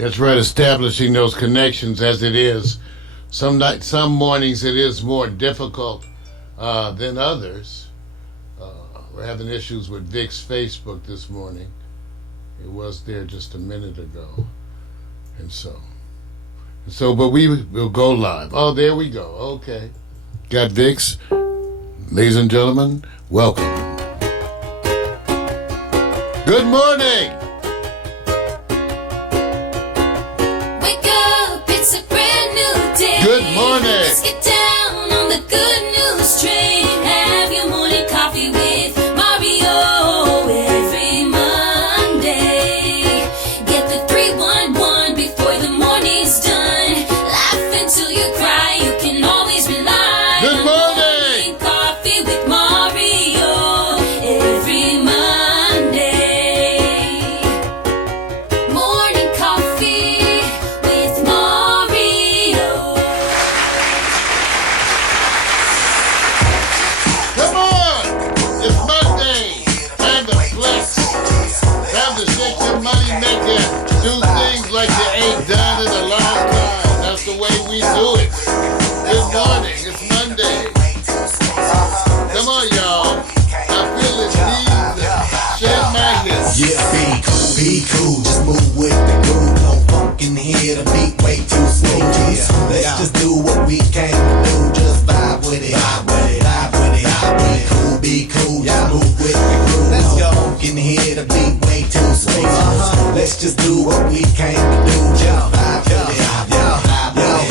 That's right, establishing those connections as it is. Some mornings it is more difficult than others. We're having issues with Vic's Facebook this morning. It was there just a minute ago. But we will go live. Oh, there we go. Okay. Got Vic's. Ladies and gentlemen, welcome. Good morning. Wake up, it's a brand new day. Good morning. Let's get down on the good news train. Have your morning coffee with Mario every Monday. Get the 311 before the morning's done. Laugh until you cry. You can always rely Good on morning. morning coffee with Mario every Monday. Morning coffee with Mario. Come on! It's Monday. Time to flex. Time to shake your money maker. Do things like you ain't done in a long time. That's the way we do it. Good morning. It's Monday. Come on, y'all. I feel it needs shake my hips. Yeah, be cool, just move with the groove. No funk in here, the beat way too smooth. Yeah, let's just do what we came to do. Just vibe with it, vibe with it, vibe with it. Be cool, just move with the groove. No funk in here, the beat way too smooth. Let's just do what we came to do. Just vibe with it, vibe with it.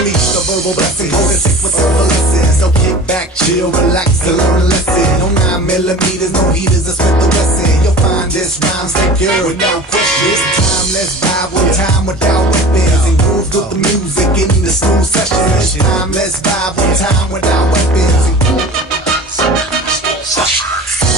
Unleash the verbal blessing, hold it sick with verbal lessons. So kick back, chill, relax, and learn a lesson. No 9mm, no heaters, a Smith & Wesson. You'll find this rhyme secure with no question. This time, let's vibe one time without weapons. And groove with the music in the smooth session. This time, let's vibe one time without weapons.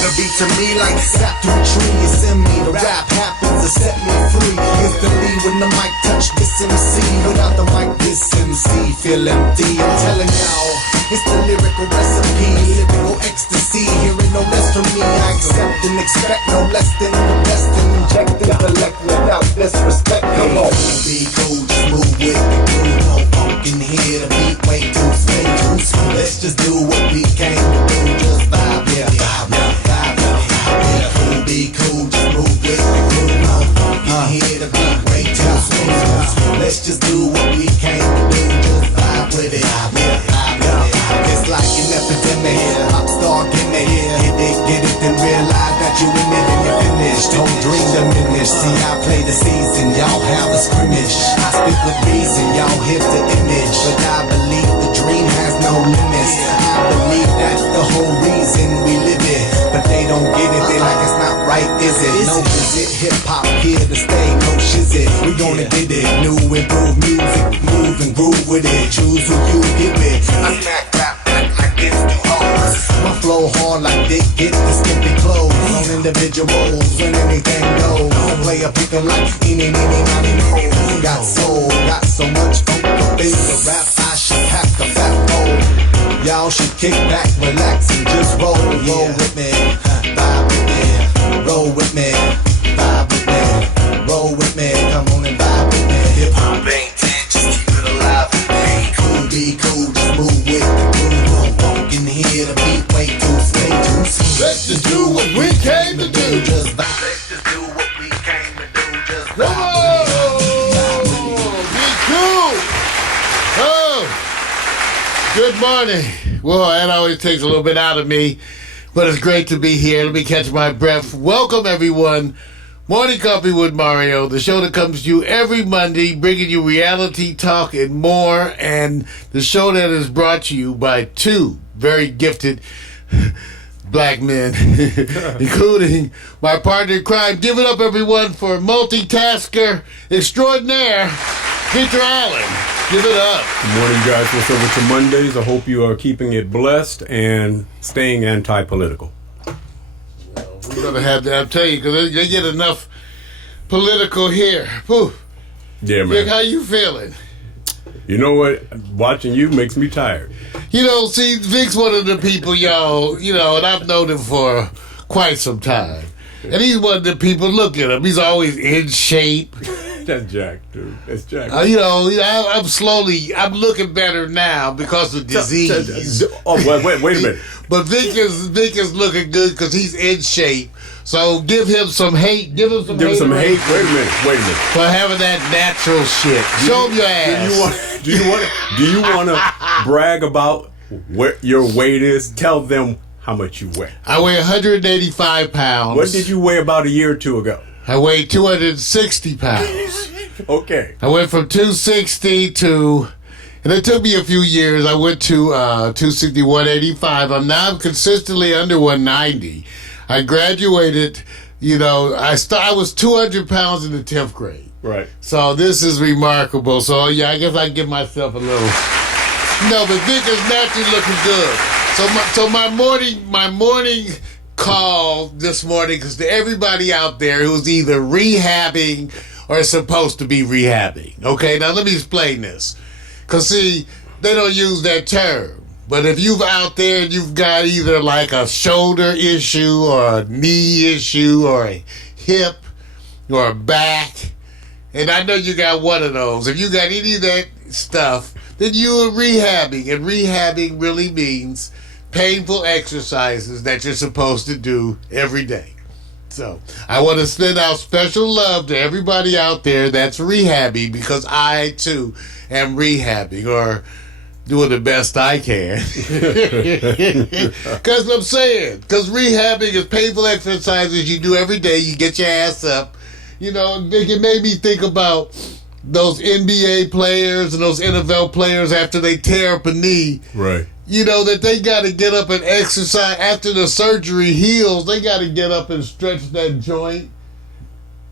The beat to me like sap through a tree. You send me, the rap happens to set me free. Instantly when the mic touch this MC. Without the mic, this MC feel empty. I'm telling y'all, it's the lyrical recipe. Lyrical ecstasy, hearing no less from me. I accept and expect no less than the best. And inject intellect without disrespect. Come on, be cool, just move with the groove. No funk in here, the beat way too smooth. Let's just do what we came to do. Just vibe, yeah, vibe, yeah. Be cool, just move with the groove. No funk in here, the beat way too smooth. Let's just do what we came to do. Just vibe with it, vibe with it. It's like an epidemic, pop star gimmick. Hit it, get it, then realize that you in it and you're finished. Don't dream diminish. See, I play the season, y'all have a scrimmage. I speak with reason, y'all here's the image. But I believe the dream has no limits. I believe that's the whole reason we live it. But they don't get it, they like it's not right, is it? No visit, hip-hop here to stay, no shizit. We gonna get it, new improved music. Move and groove with it, choose who you get with. I smack rap back like it's the hoes. My flow hard like they get the skimpy clothes. On individuals, when anything goes. I play a pick 'em like eeny, meeny, miny, moe. Got soul, got so much funk up in the rap, I should pack a fat bowl. Y'all should kick back, relax, and just roll. Roll with me, vibe with me. Roll with me, vibe with me. Roll with me, come on and vibe with me. Hip hop ain't dead, just keep it alive. Be cool, just move with the groove. No funk in here, the beat way too smooth. Let's just do what we came to do. Just vibe. Let's just do what we came to do. Just Come vibe. on! Be cool! Oh! Good morning. Well, that always takes a little bit out of me, but it's great to be here. Let me catch my breath. Welcome, everyone. Morning Coffee with Mario, the show that comes to you every Monday, bringing you reality talk and more, and the show that is brought to you by two very gifted black men, including my partner in crime. Give it up, everyone, for multitasker extraordinaire, Victor Allen. Give it up. Good morning, guys. What's up with your Mondays? I hope you are keeping it blessed and staying anti-political. We're going to have that. I'll tell you, because they get enough political here. Whew. Yeah, Vic, man. how you feeling? You know what? Watching you makes me tired. You know, see, Vic's one of the people, y'all, and I've known him for quite some time. And he's one of the people, look at him, he's always in shape. That's Jack, dude. That's Jack. I'm looking better now because of disease. Wait a minute. But Vic is looking good because he's in shape. So give him some hate. Give him some hate. Wait a minute. For having that natural shit. Show him your ass. Do you want to brag about what your weight is? Tell them how much you weigh. I weigh 185 pounds. What did you weigh about a year or two ago? I weighed 260 pounds. Okay. I went from 260 to, and it took me a few years. I went to 260, 185. I'm now consistently under 190. I graduated, I was 200 pounds in the 10th grade. Right. So this is remarkable. So yeah, I guess I give myself a little. No, but Vic is naturally looking good. So my morning call this morning is to everybody out there who's either rehabbing or is supposed to be rehabbing. Okay, now let me explain this. Because see, they don't use that term. But if you've out there and you've got either like a shoulder issue or a knee issue or a hip or a back, and I know you got one of those. If you got any of that stuff, then you're rehabbing. And rehabbing really means painful exercises that you're supposed to do every day. So I want to send out special love to everybody out there that's rehabbing, because I too am rehabbing, or doing the best I can. Because I'm saying, because rehabbing is painful exercises you do every day. You get your ass up. It made me think about those NBA players and those NFL players after they tear up a knee. Right. That they got to get up and exercise after the surgery heals. They got to get up and stretch that joint.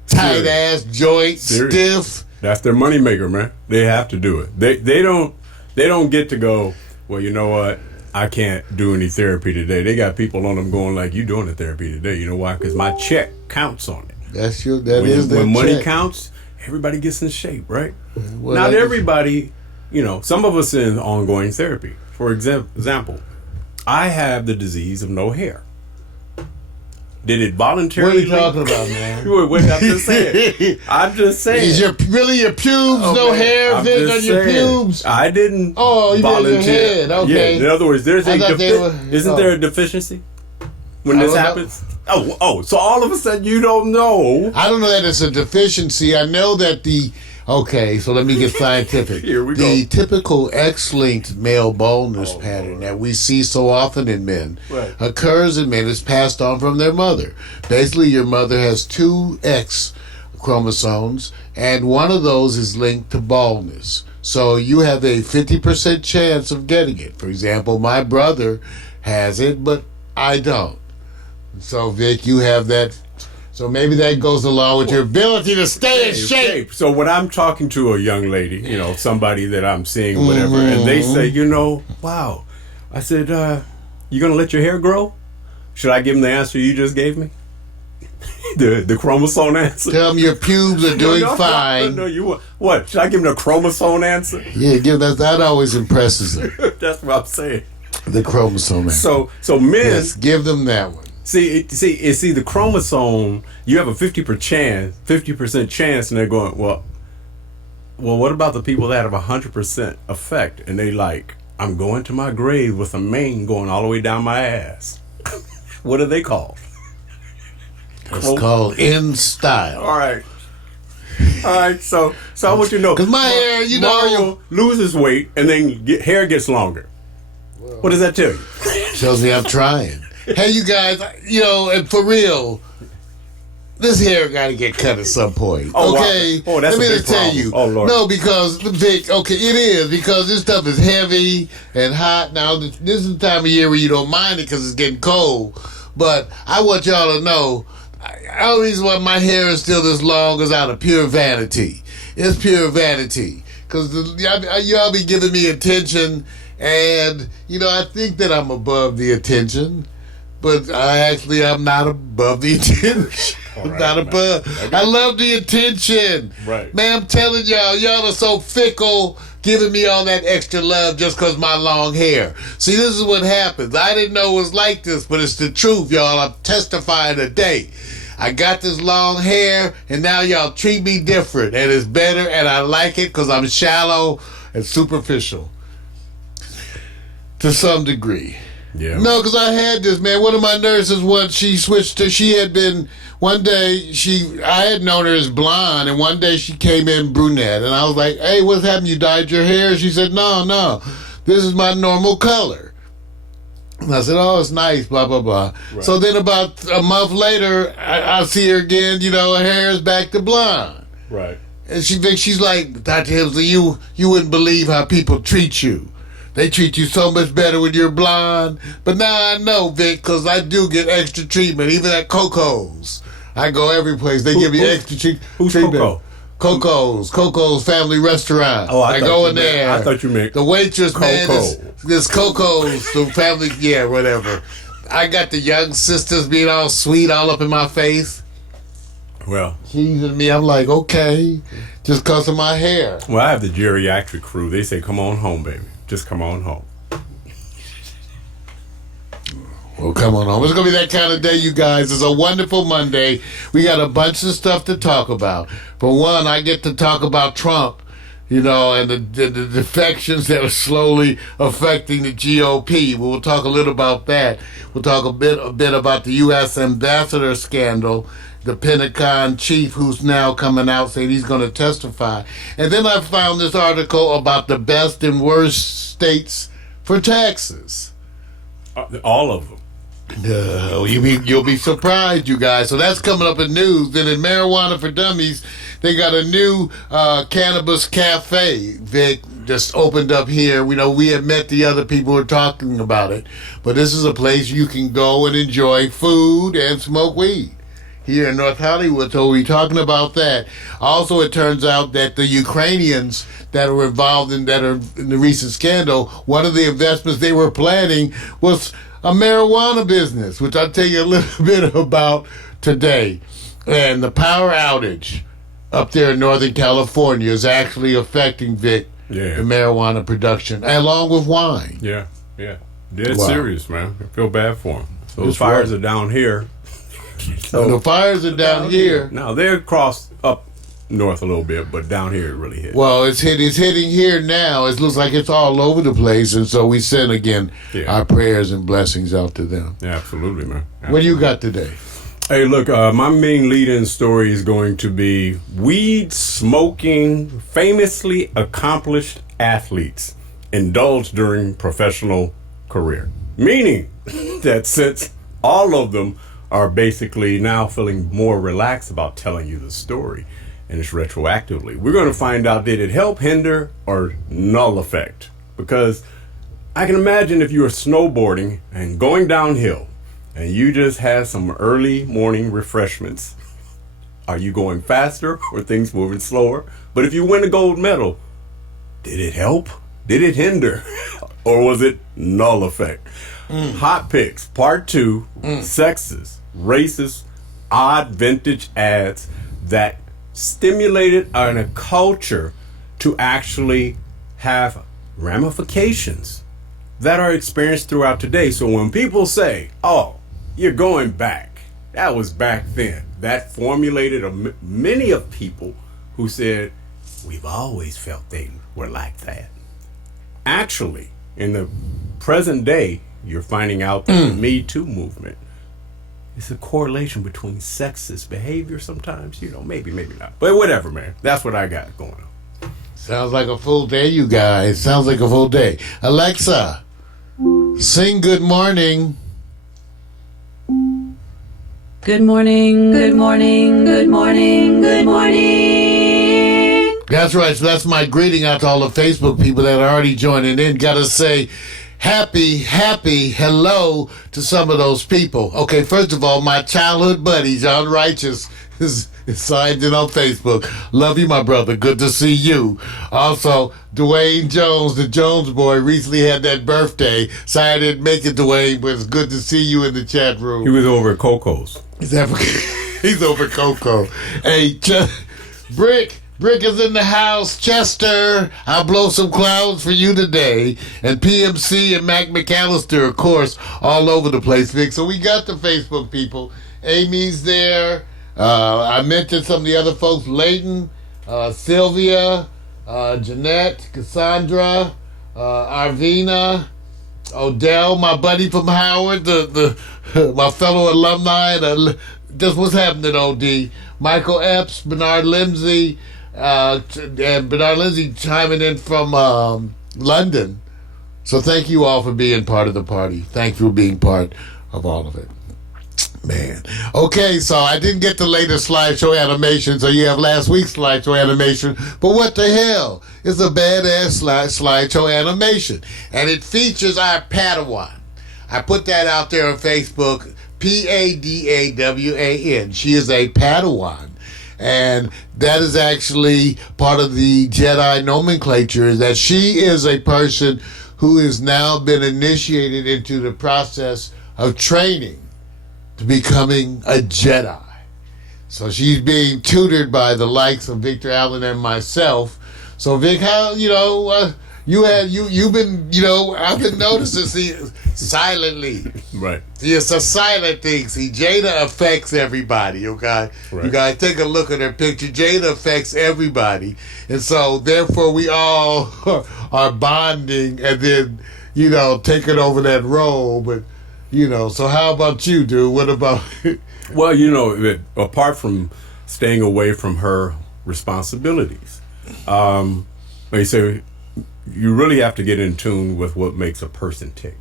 Tight ass joint, stiff. That's their moneymaker, man. They have to do it. They don't get to go, well, you know what? I can't do any therapy today. They got people on them going like, you doing the therapy today. You know why? Because my check counts on it. When money check counts, everybody gets in shape, right? Well, not everybody, some of us in ongoing therapy. For example, I have the disease of no hair. Did it voluntarily? What are you talking about, man? Wait, I'm just saying. Is your pubes, no hair, Vic, on your pubes? I didn't. Oh, you volunteer. did your head. Okay. Yeah, in other words, isn't there a deficiency when this know. happens? Oh, so all of a sudden you don't know. I don't know that it's a deficiency. I know that okay, so let me get scientific. Here we the go. typical X-linked male baldness pattern that we see so often in men occurs in men. It's passed on from their mother. Basically, your mother has 2 X chromosomes, and one of those is linked to baldness. So you have a 50% chance of getting it. For example, my brother has it, but I don't. So, Vic, you have that. So maybe that goes along with your ability to stay in shape. So when I'm talking to a young lady, somebody that I'm seeing or whatever, and they say, wow. I said, you going to let your hair grow? Should I give them the answer you just gave me? the chromosome answer? Tell them your pubes are doing fine. No, you what? Should I give them the chromosome answer? Yeah, that always impresses them. That's what I'm saying. The chromosome answer. So men... Yes, give them that one. See, the chromosome, you have a 50% chance, and they're going, well, what about the people that have 100% effect, and they like, I'm going to my grave with a mane going all the way down my ass. What are they called? It's called in style. All right. So I want you to know. Because my hair, Mario loses weight, and then hair gets longer. What does that tell you? Tells me I'm trying. Hey, you guys, and for real, this hair got to get cut at some point. Oh, okay? Wow. Oh, that's Let me a big just tell problem. you. Oh, Lord. No, because, Vic, okay, it is, because this stuff is heavy and hot. Now, this is the time of year where you don't mind it because it's getting cold. But I want y'all to know, the only reason why my hair is still this long is out of pure vanity. It's pure vanity. Because y'all be giving me attention, and, I think that I'm above the attention. But I'm not above the attention. I'm not above. Okay. I love the attention. Right. Man, I'm telling y'all are so fickle, giving me all that extra love just because my long hair. See, this is what happens. I didn't know it was like this, but it's the truth, y'all. I'm testifying today. I got this long hair, and now y'all treat me different, and it's better, and I like it because I'm shallow and superficial to some degree. Yeah. No, because I had this, man. One of my nurses, once she switched to, she had been, one day, I had known her as blonde, and one day she came in brunette, and I was like, hey, what's happened? You dyed your hair? She said, no, this is my normal color. And I said, oh, it's nice, blah, blah, blah. Right. So then about a month later, I see her again, her hair is back to blonde. Right. And she thinks, she's like, Dr. Hemsley, you wouldn't believe how people treat you. They treat you so much better when you're blonde. But now I know, Vic, because I do get extra treatment, even at Coco's. I go every place. They give me extra treatment. Who's Coco? Coco's Family Restaurant. Oh, I go in there. I thought you meant the waitress, man. This Coco's, the family, yeah, whatever. I got the young sisters being all sweet all up in my face. Well, Teasing me. I'm like, okay, just because of my hair. well, I have the geriatric crew. They say, come on home, baby. Just come on home. Well, come on home. It's going to be that kind of day, you guys. It's a wonderful Monday. We got a bunch of stuff to talk about. For one, I get to talk about Trump, and the defections that are slowly affecting the GOP. We'll talk a little about that. We'll talk a bit about the U.S. ambassador scandal, the Pentagon chief who's now coming out saying he's going to testify. And then I found this article about the best and worst states for taxes. All of them. You'll be surprised, you guys. So that's coming up in news. Then in Marijuana for Dummies, they got a new cannabis cafe. Vic just opened up here. We had met the other people who were talking about it. But this is a place you can go and enjoy food and smoke weed. Here in North Hollywood, so we're talking about that. Also, it turns out that the Ukrainians that are involved in the recent scandal, one of the investments they were planning was a marijuana business, which I'll tell you a little bit about today. And the power outage up there in Northern California is actually affecting the marijuana production, along with wine. Yeah. Dead serious, man. I feel bad for them. Those fires are down here. So the fires are down here. Now they're across up north a little bit, but down here it really hit. Well, it's hitting here now. It looks like it's all over the place, and so we send again our prayers and blessings out to them. Yeah, absolutely, man. Absolutely. What do you got today? Hey, look, my main lead-in story is going to be weed smoking, famously accomplished athletes indulge during professional career. Meaning that since all of them are basically now feeling more relaxed about telling you the story, and it's retroactively. We're going to find out, did it help, hinder, or null effect? Because I can imagine if you were snowboarding and going downhill, and you just had some early morning refreshments, are you going faster or things moving slower? But if you win a gold medal, did it help? Did it hinder? Or was it null effect? Hot Picks, Part 2, Sexist, Racist, Odd Vintage Ads that stimulated a culture to actually have ramifications that are experienced throughout today. So when people say, oh, you're going back, that was back then, that formulated many of people who said, we've always felt they were like that. Actually, in the present day, you're finding out that the Me Too movement is a correlation between sexist behavior sometimes, maybe not. But whatever, man. That's what I got going on. Sounds like a full day, you guys. Sounds like a full day. Alexa, sing Good Morning. Good morning, good morning, good morning, good morning. That's right. So that's my greeting out to all the Facebook people that are already joining in. Gotta say happy hello to some of those people. Okay, first of all, my childhood buddy, John Righteous, is signed in on Facebook. Love you, my brother. Good to see you. Also, Dwayne Jones, the Jones boy, recently had that birthday. Sorry I didn't make it, Dwayne, but it's good to see you in the chat room. He was over at Coco's. He's over Coco. Hey, Brick is in the house. Chester, I'll blow some clouds for you today. And PMC and Mac McAllister, of course, all over the place, Vic. So we got the Facebook people. Amy's there. I mentioned some of the other folks, Layton, Sylvia, Jeanette, Cassandra, Arvina, Odell, my buddy from Howard, the my fellow alumni, just what's happening, OD. Michael Epps, Bernard Lindsay, and Bernard Lindsay chiming in from London. So thank you all for being part of the party. Thank you for being part of all of it. Man. Okay, so I didn't get the latest slideshow animation, so you have last week's slideshow animation. But what the hell? It's a badass slideshow animation. And it features our Padawan. I put that out there on Facebook. Padawan. She is a Padawan. And that is actually part of the Jedi nomenclature, that she is a person who has now been initiated into the process of training to becoming a Jedi. So she's being tutored by the likes of Victor Allen and myself. So Vic, how, you've been, I've been noticing, see, silently. Right. See, it's a silent thing. See, Jada affects everybody, okay? Right. You gotta take a look at her picture. Jada affects everybody. And so, therefore, we all are bonding and then, taking over that role. But, so how about you, dude? What about... Well, apart from staying away from her responsibilities, like you say, you really have to get in tune with what makes a person tick.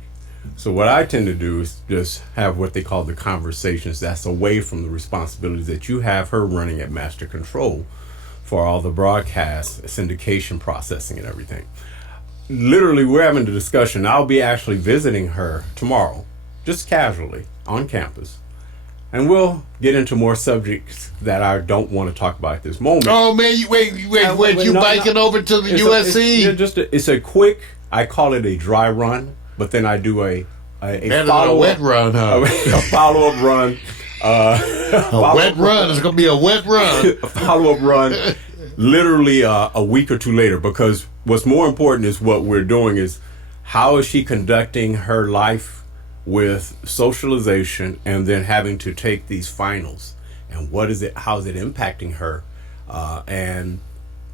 So what I tend to do is just have what they call the conversations that's away from the responsibilities that you have her running at Master Control for all the broadcast, syndication, processing, and everything. Literally, we're having a discussion. I'll be actually visiting her tomorrow, just casually, on campus. And we'll get into more subjects that I don't want to talk about at this moment. Oh, man, wait, you biking over to the USC? It's a quick, I call it a dry run, but then I do a follow-up wet run, huh? A follow-up run. A wet run. It's going to be a wet run. A follow-up run literally a week or two later, because what's more important is what we're doing is how is she conducting her life with socialization and then having to take these finals, and how is it impacting her, and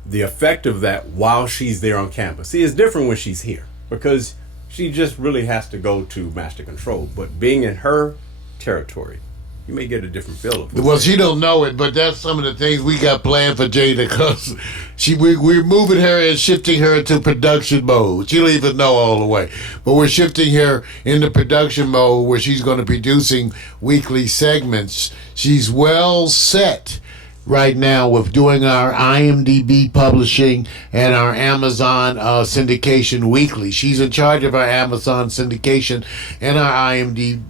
the effect of that while she's there on campus. See, it's different when she's here because she just really has to go to Master Control, but being in her territory, you may get a different feel of it. Well, she don't know it, but that's some of the things we got planned for Jada, because we're moving her and shifting her into production mode. She don't even know all the way, but we're shifting her into production mode where she's going to be producing weekly segments. She's well set right now with doing our IMDb publishing and our Amazon syndication weekly. She's in charge of our Amazon syndication and our IMDb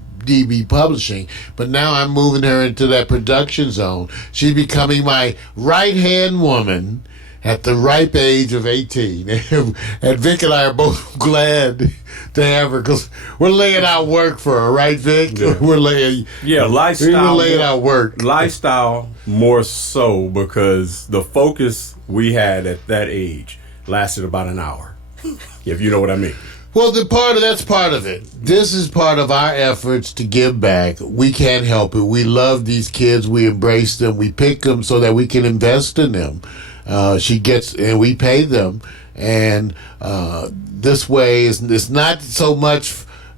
publishing, but now I'm moving her into that production zone. She's becoming my right-hand woman at the ripe age of 18. And Vic and I are both glad to have her because we're laying out work for her, right, Vic? Yeah. We're laying lifestyle. We're laying out work. Lifestyle more so because the focus we had at that age lasted about an hour, if you know what I mean. Well, that's part of it. This is part of our efforts to give back. We can't help it. We love these kids. We embrace them. We pick them so that we can invest in them. And we pay them. And this way, it's not so much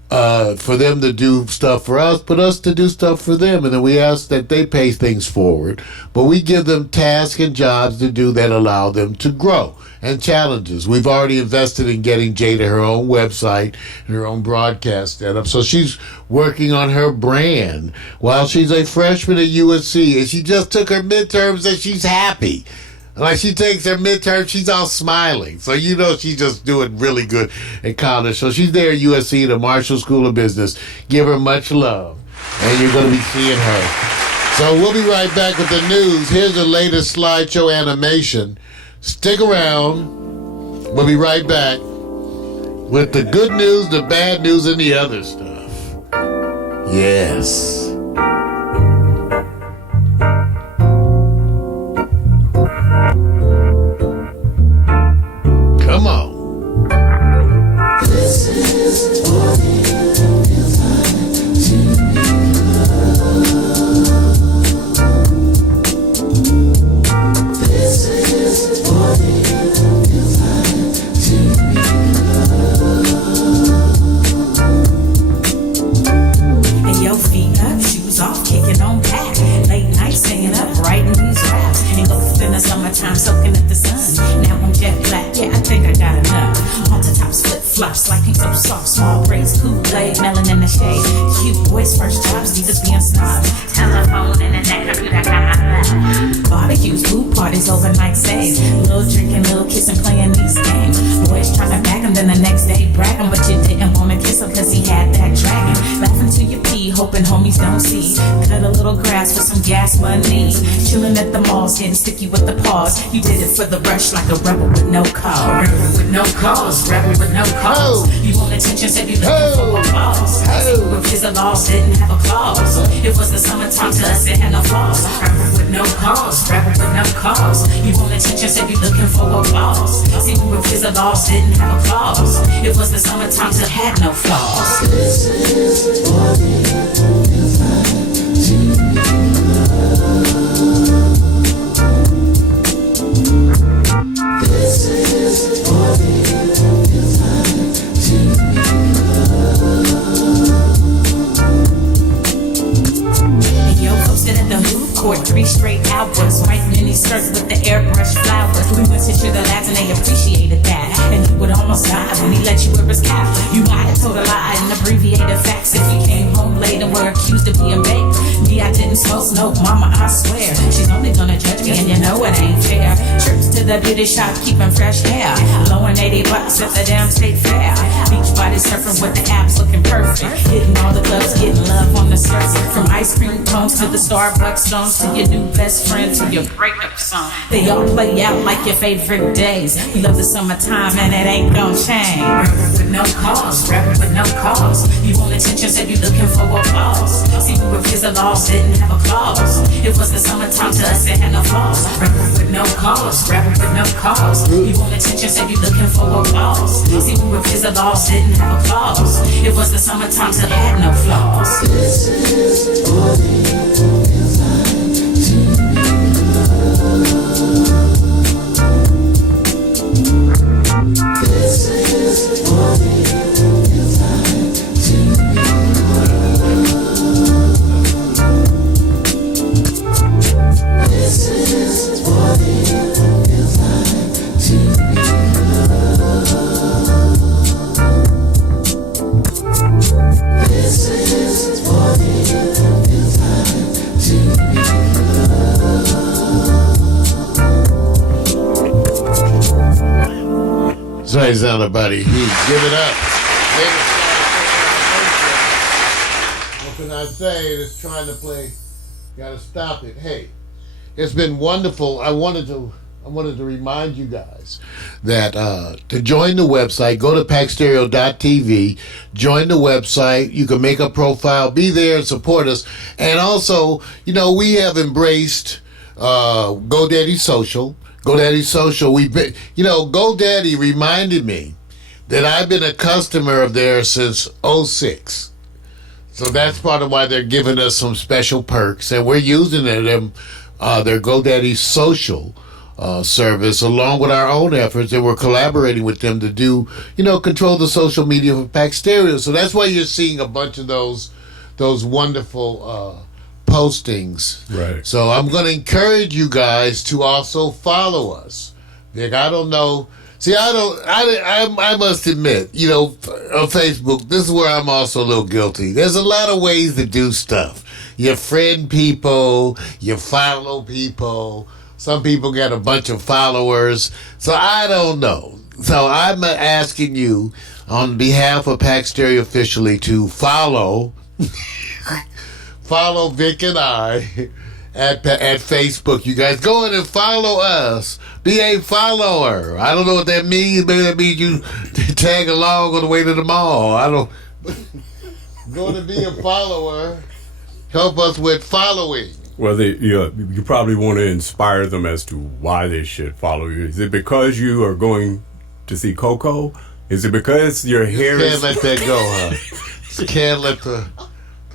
for them to do stuff for us, but us to do stuff for them. And then we ask that they pay things forward. But we give them tasks and jobs to do that allow them to grow. And challenges. We've already invested in getting Jada her own website and her own broadcast setup. So she's working on her brand while she's a freshman at USC. And she just took her midterms and she's happy. Like, she takes her midterm, she's all smiling. So she's just doing really good at college. So she's there at USC, the Marshall School of Business. Give her much love. And you're going to be seeing her. So we'll be right back with the news. Here's the latest slideshow animation. Stick around. We'll be right back with the good news, the bad news, and the other stuff. Yes. Come on. This is morning time to be loved. drops like pink so soft, small braids, Kool-Aid, melon in the shade. Cute boys, first jobs, Jesus being snobs. Telephone, internet, computer, barbecues, food parties, overnight stays. Little drinking, little kissing, playing these games. Boys trying to back him, then the next day bragging, but you didn't want to kiss him cause he had that dragon. Laughing till you pee, hoping homies don't see. Cut a little grass for some gas money. Chilling at the malls, getting sticky with the paws. You did it for the rush like a rebel with no cause. Rebel with no cause, rebel with no cause. You want attention, said you looking for applause. With his laws didn't have a clause. It was the summertime to us, it had no flaws. Rebel with no cause, rebel with no cause. You want attention, said you looking for applause. See, with his laws didn't have a clause. It was the summertime to had no flaws. This is what it feels like to be loved. This is what it feels like to be loved. Yo, posted at the hoop court, 3 straight hours. White mini skirt with the airbrush flowers. We went to the labs and they appreciated that. And he would almost die when he let you wear his cap. You might have told a lie and abbreviated facts. If you came home late and were accused of being baked. Me, I didn't smoke, no, mama, I swear. She's only gonna judge me and you know it ain't fair. Trips to the beauty shop, keeping fresh hair. Blowing $80 at the damn state fair. Beach body surfing with the abs looking perfect. Hitting all the clubs, getting love on the surface. From ice cream cones to the Starbucks songs, to your new best friend, to your breakup song. They all play out like your favorite days. We love the summertime and it ain't gon' change. Rebel with no cause, rebel with no cause. You want attention, said you looking for applause. See, we were kids, the laws didn't have a clause. It was the summertime to us, it had no flaws. Rebel with no cause, rebel with no cause. You want attention, said you looking for applause. See, we were kids, the laws didn't have a clause. It was the summertime to had no flaws. This is what it feels like to be loved. This is what it feels like to be loved. This is what it feels like to be loved. This is what it feels like to be loved. Sorry, somebody. Give it up. What can I say? It's trying to play. Gotta stop it. Hey, it's been wonderful. I wanted to remind you guys that to join the website, go to packstereo.tv, join the website. You can make a profile, be there and support us. And also, you know, we have embraced GoDaddy Social. GoDaddy Social, we've been, you know, GoDaddy reminded me that I've been a customer of theirs since '06. So that's part of why they're giving us some special perks, and we're using their GoDaddy Social service along with our own efforts, and we're collaborating with them to do, you know, control the social media for Pack Stereo. So that's why you're seeing a bunch of those wonderful postings. Right. So I'm going to encourage you guys to also follow us. Vic, I don't know. See, I must admit, you know, on Facebook, this is where I'm also a little guilty. There's a lot of ways to do stuff. You friend people, you follow people. Some people got a bunch of followers. So I don't know. So I'm asking you on behalf of Pack Stereo officially to follow Vic and I at Facebook. You guys go in and follow us. Be a follower. I don't know what that means. Maybe that means you tag along on the way to the mall. I don't. Go to be a follower. Help us with following. Well, you probably want to inspire them as to why they should follow you. Is it because you are going to see Coco? Is it because your hair is... Can't let that go, huh? Can't let the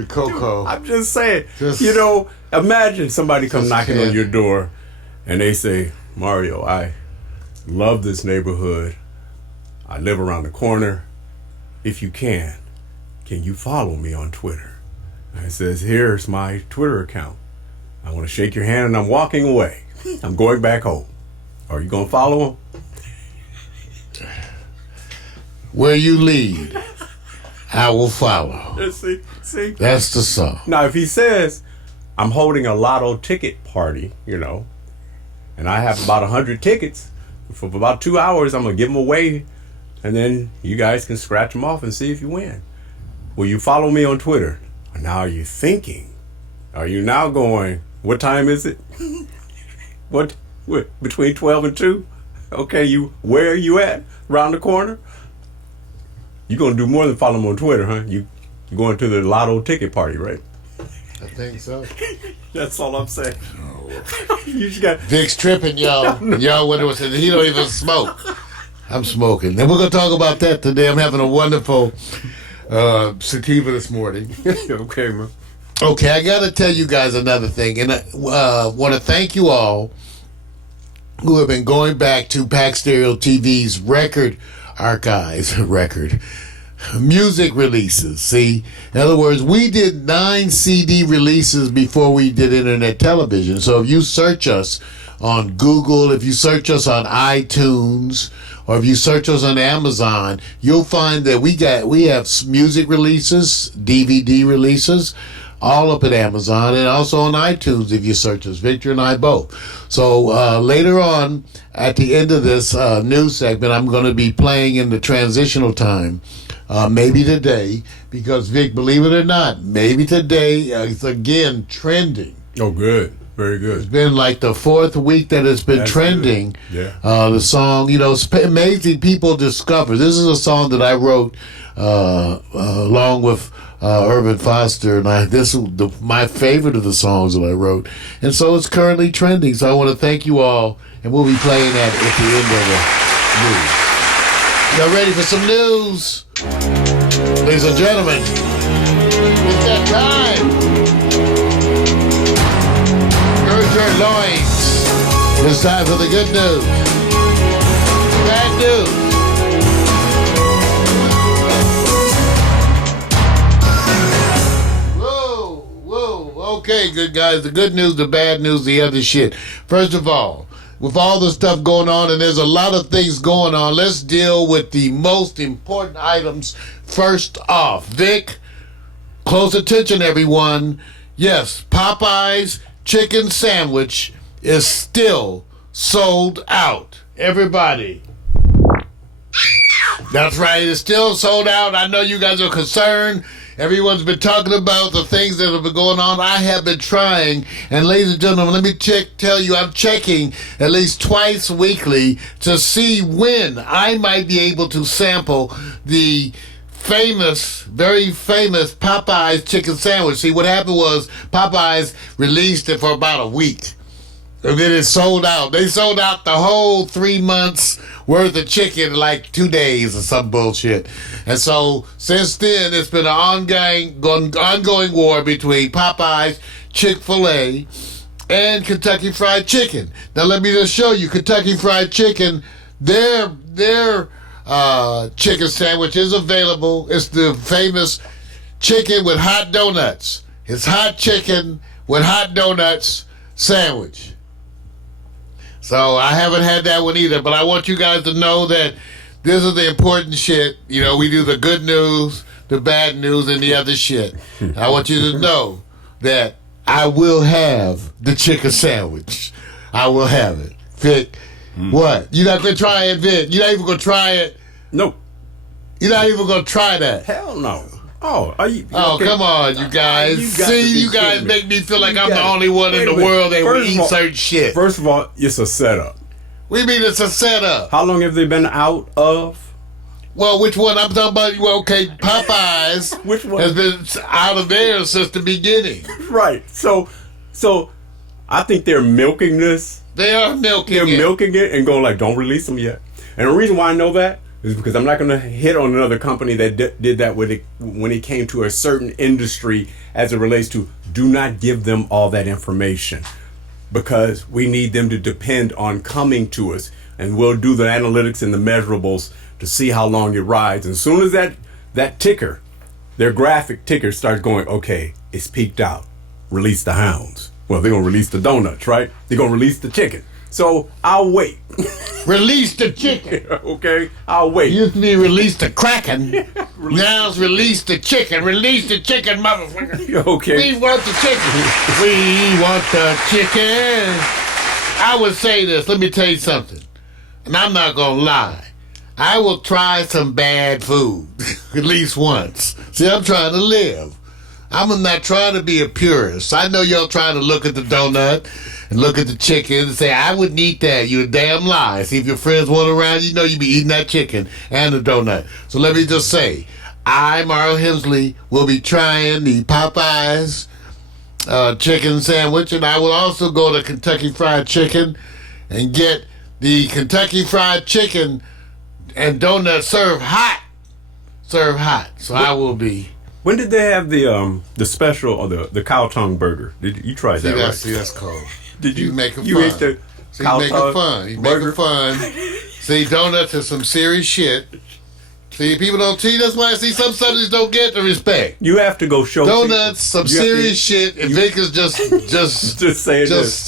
Coco. I'm just saying. You know, imagine somebody come knocking on your door and they say, Mario, I love this neighborhood. I live around the corner. If you can you follow me on Twitter? And it says, here's my Twitter account. I want to shake your hand and I'm walking away. I'm going back home. Are you going to follow him? Where you lead, I will follow. See? That's the song. Now, if he says, I'm holding a lotto ticket party, and I have about 100 tickets, for about 2 hours, I'm going to give them away, and then you guys can scratch them off and see if you win. Will you follow me on Twitter? Now, are you thinking? Are you now going, what time is it? What between 12 and 2? Okay, where are you at? Around the corner? You're going to do more than follow me on Twitter, huh? You're going to the lotto ticket party, right? I think so. That's all I'm saying. You just got Vic's tripping, y'all. Y'all wonder what's in it. He don't even smoke. I'm smoking. And we're going to talk about that today. I'm having a wonderful sativa this morning. okay, man. Okay, I got to tell you guys another thing. And I want to thank you all who have been going back to Pack Stereo TV's record archives, music releases. See, in other words, we did 9 CD releases before we did internet television. So if you search us on Google, if you search us on iTunes, or if you search us on Amazon, you'll find that we have music releases, DVD releases, all up at Amazon and also on iTunes if you search us. Victor and I both. So later on, at the end of this news segment, I'm going to be playing in the transitional time, maybe today, because Vic, believe it or not, maybe today it's again trending. Oh, good. Very good. It's been like the 4th week that it's been trending. Good. Yeah. The song, it's amazing people discover. This is a song that I wrote along with Urban Foster, and this is my favorite of the songs that I wrote, and so it's currently trending. So I want to thank you all, and we'll be playing that at the end of the news. Y'all ready for some news, ladies and gentlemen? It's that time. Gird your loins. It's time for the good news, bad news. Okay, good guys, the good news, the bad news, the other shit. First of all, with all the stuff going on, and there's a lot of things going on, let's deal with the most important items first off. Vic, close attention, everyone. Yes, Popeye's chicken sandwich is still sold out. Everybody. That's right, it's still sold out. I know you guys are concerned. Everyone's been talking about the things that have been going on. I have been trying, and ladies and gentlemen, let me tell you, I'm checking at least twice weekly to see when I might be able to sample the very famous Popeye's chicken sandwich. See, what happened was Popeye's released it for about a week. And then it sold out. They sold out the whole 3 months worth of chicken in like 2 days or some bullshit. And so since then, it's been an ongoing war between Popeyes, Chick-fil-A, and Kentucky Fried Chicken. Now let me just show you Kentucky Fried Chicken. Their chicken sandwich is available. It's the famous chicken with hot donuts. It's hot chicken with hot donuts sandwich. So I haven't had that one either, but I want you guys to know that this is the important shit. We do the good news, the bad news, and the other shit. I want you to know that I will have the chicken sandwich. I will have it. Vic, what? You not going to try it, Vic? You're not even going to try it? No. You're not even going to try that? Hell no. Oh, okay. Come on, you guys. You guys make me feel like I'm the only one in the world that will eat certain shit. First of all, it's a setup. We mean it's a setup. How long have they been out of? Well, which one? I'm talking about, Popeyes which one? has been out of there since the beginning. Right. So I think they're milking this. They are milking They're milking it and going like, don't release them yet. And the reason why I know that is because I'm not going to hit on another company that did that when it came to a certain industry as it relates to do not give them all that information, because we need them to depend on coming to us, and we'll do the analytics and the measurables to see how long it rides. And as soon as that ticker, their graphic ticker starts going, okay, it's peaked out, release the hounds. Well, they're going to release the donuts, right? They're going to release the chicken. So I'll wait. Release the chicken. Okay, I'll wait. It used to be release the kraken. Now it's release the chicken. Release the chicken, motherfucker. Okay. We want the chicken. We want the chicken. I would say this. Let me tell you something. And I'm not going to lie. I will try some bad food at least once. See, I'm trying to live. I'm not trying to be a purist. I know y'all trying to look at the donut and look at the chicken and say, I wouldn't eat that. You a damn lie. See, if your friends want around, you know you be eating that chicken and the donut. So let me just say, I, Mario Hemsley, will be trying the Popeyes chicken sandwich, and I will also go to Kentucky Fried Chicken and get the Kentucky Fried Chicken and donut served hot. Served hot. So I will be. When did they have the special or the cow tongue burger? Did you try that? Right? See, that's cold. Did you make it you fun? ate the See, cow make it tongue fun. You burger? make it fun. See, donuts are some serious shit. See, people don't see. That's why I see some subjects don't get the respect. You have to go show Donuts, some You have serious shit. And Vic is just saying this.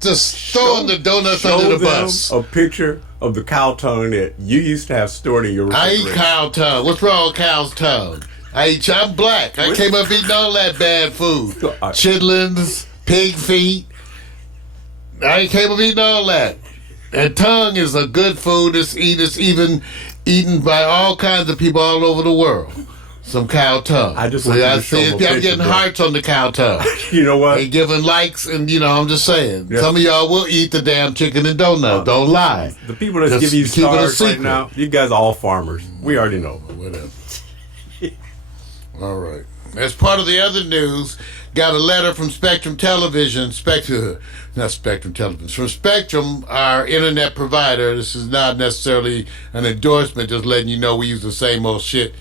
just throwing the donuts Show under the them bus. a picture of the cow tongue that you used to have stored in your I refrigerator. eat cow tongue. What's wrong with cow's tongue? I'm black. I came up eating all that bad food. Chitlins, pig feet. I came up eating all that. And tongue is a good food. It's even eaten by all kinds of people all over the world. Some cow tongue. I just want you to show them a I'm picture, getting bro. hearts on the cow tongue. You know what? They giving likes, and I'm just saying. Yes. Some of y'all will eat the damn chicken and donut. Don't lie. The people that's Just giving you keep it a stars right secret. now, you guys are all farmers. We already know. Whatever. All right. As part of the other news, got a letter from Spectrum Television, not Spectrum Television, from Spectrum, our internet provider. This is not necessarily an endorsement, just letting you know we use the same old shit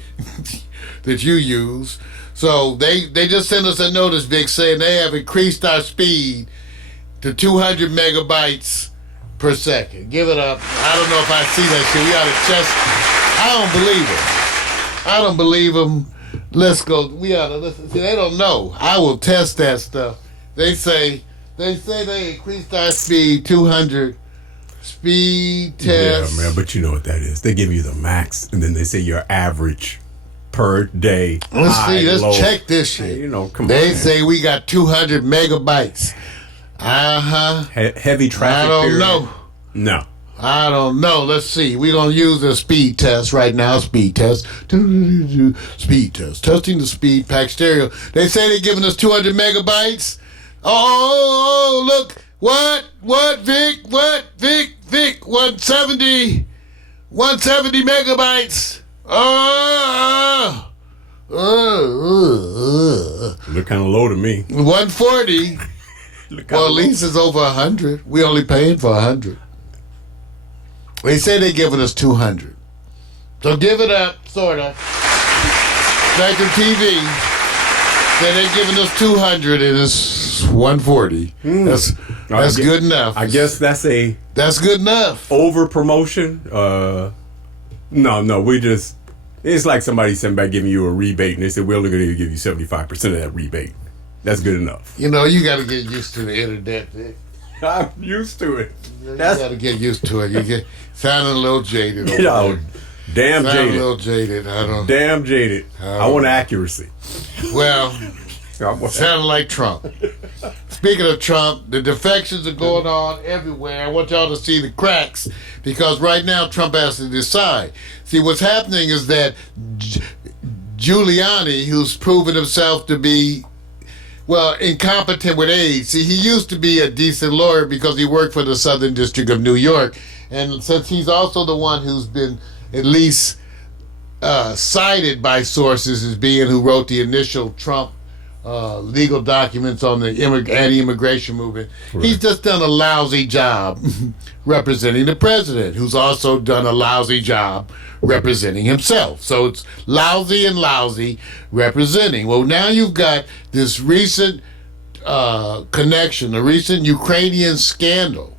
that you use. So they just sent us a notice, Vic, saying they have increased our speed to 200 megabytes per second. Give it up. I don't know if I see that shit. We ought to test. I don't believe them. Let's go. We ought to listen. See, they don't know. I will test that stuff. They say they increased our speed 200 speed test. Yeah, man, but you know what that is. They give you the max, and then they say your average per day. Let's high, see. Let's low. check this shit. Hey, come on. They Man. say we got 200 megabytes. Heavy traffic. I don't period. know. No. I don't know. Let's see. We're going to use a speed test right now. Speed test. Speed test. Testing the speed pack stereo. They say they're giving us 200 megabytes. Oh, look. What, Vic? What, Vic? 170 megabytes. Look kind of low to me. 140. Look Well, at kinda low. least it's over 100. We only paying for 100. They say they're giving us 200. So give it up, sort of. Spectrum TV said they're giving us 200 and it's 140. That's good enough. I guess that's a That's good enough. over promotion. No, we just. It's like somebody sent back giving you a rebate, and they said we're only going to give you 75% of that rebate. That's good enough. You know, you got to get used to the internet, Vic. I'm used to it. You got to get used to it. You get sounding a little jaded. Over there. Damn Sounding a jaded. little jaded. I don't. Damn jaded. I want accuracy. Well. I want- Sounded like Trump. Speaking of Trump, the defections are going on everywhere. I want y'all to see the cracks because right now Trump has to decide. See, what's happening is that Giuliani, who's proven himself to be, well, incompetent with age. See, he used to be a decent lawyer because he worked for the Southern District of New York. And since he's also the one who's been at least cited by sources as being who wrote the initial Trump legal documents on the anti-immigration movement. Right. He's just done a lousy job representing the president, who's also done a lousy job representing himself. So it's lousy and lousy representing. Well, now you've got this recent connection, a recent Ukrainian scandal,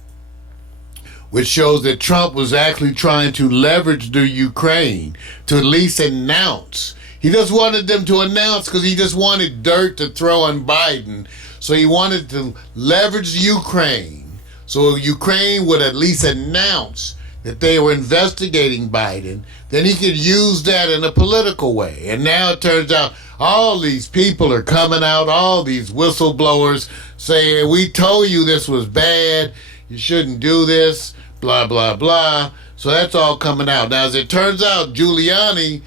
which shows that Trump was actually trying to leverage the Ukraine to at least announce. He just wanted them to announce because he just wanted dirt to throw on Biden. So he wanted to leverage Ukraine So Ukraine would at least announce that they were investigating Biden, then he could use that in a political way. And now it turns out all these people are coming out, all these whistleblowers saying, we told you this was bad, you shouldn't do this, blah, blah, blah. So that's all coming out. Now, as it turns out, Giuliani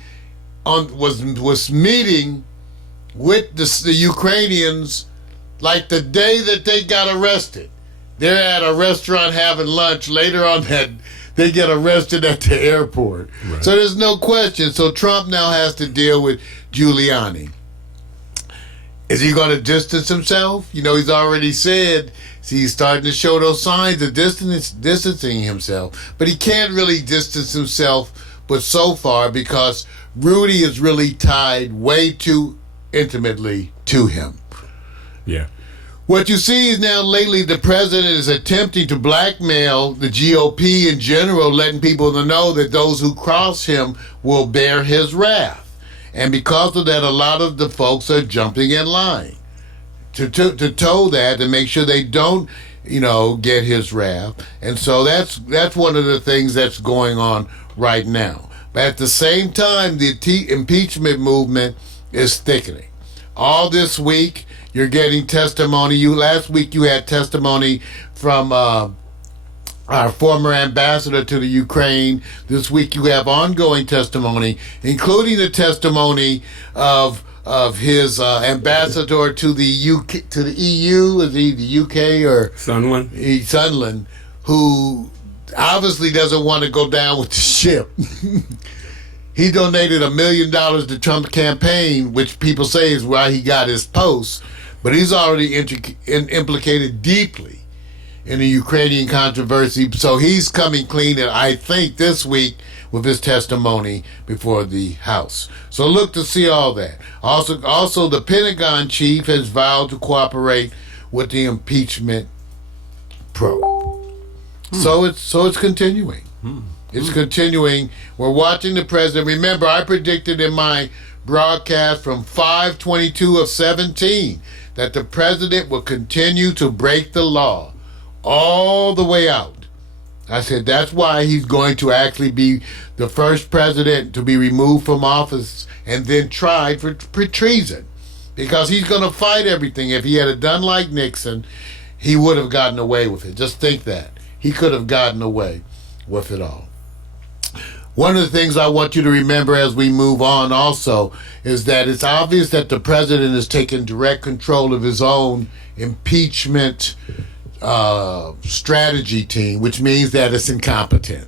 was meeting with the Ukrainians like the day that they got arrested. They're at a restaurant having lunch. Later on that, they get arrested at the airport. Right. So there's no question. So Trump now has to deal with Giuliani. Is he going to distance himself? You know, he's already said he's starting to show those signs of distancing himself. But he can't really distance himself but so far because Rudy is really tied way too intimately to him. Yeah. What you see is now lately the president is attempting to blackmail the GOP in general, letting people know that those who cross him will bear his wrath. And because of that, a lot of the folks are jumping in line to toe that and make sure they don't, get his wrath. And so that's one of the things that's going on right now. But at the same time, the impeachment movement is thickening. All this week, you're getting testimony. Last week you had testimony from our former ambassador to the Ukraine. This week you have ongoing testimony, including the testimony of his ambassador to the UK, to the EU. Is he the UK or Sunderland? Sunderland, who obviously doesn't want to go down with the ship. He donated $1 million to Trump's campaign, which people say is why he got his post. But he's already implicated deeply in the Ukrainian controversy. So he's coming clean, and I think this week with his testimony before the House. So look to see all that. Also, the Pentagon chief has vowed to cooperate with the impeachment probe. So it's continuing. It's continuing. We're watching the president. Remember, I predicted in my broadcast from 5/22 of 17 that the president will continue to break the law all the way out. I said that's why he's going to actually be the first president to be removed from office and then tried for treason, because he's going to fight everything. If he had done like Nixon, he would have gotten away with it. Just think that. He could have gotten away with it all. One of the things I want you to remember as we move on also is that it's obvious that the president is taking direct control of his own impeachment strategy team, which means that it's incompetent.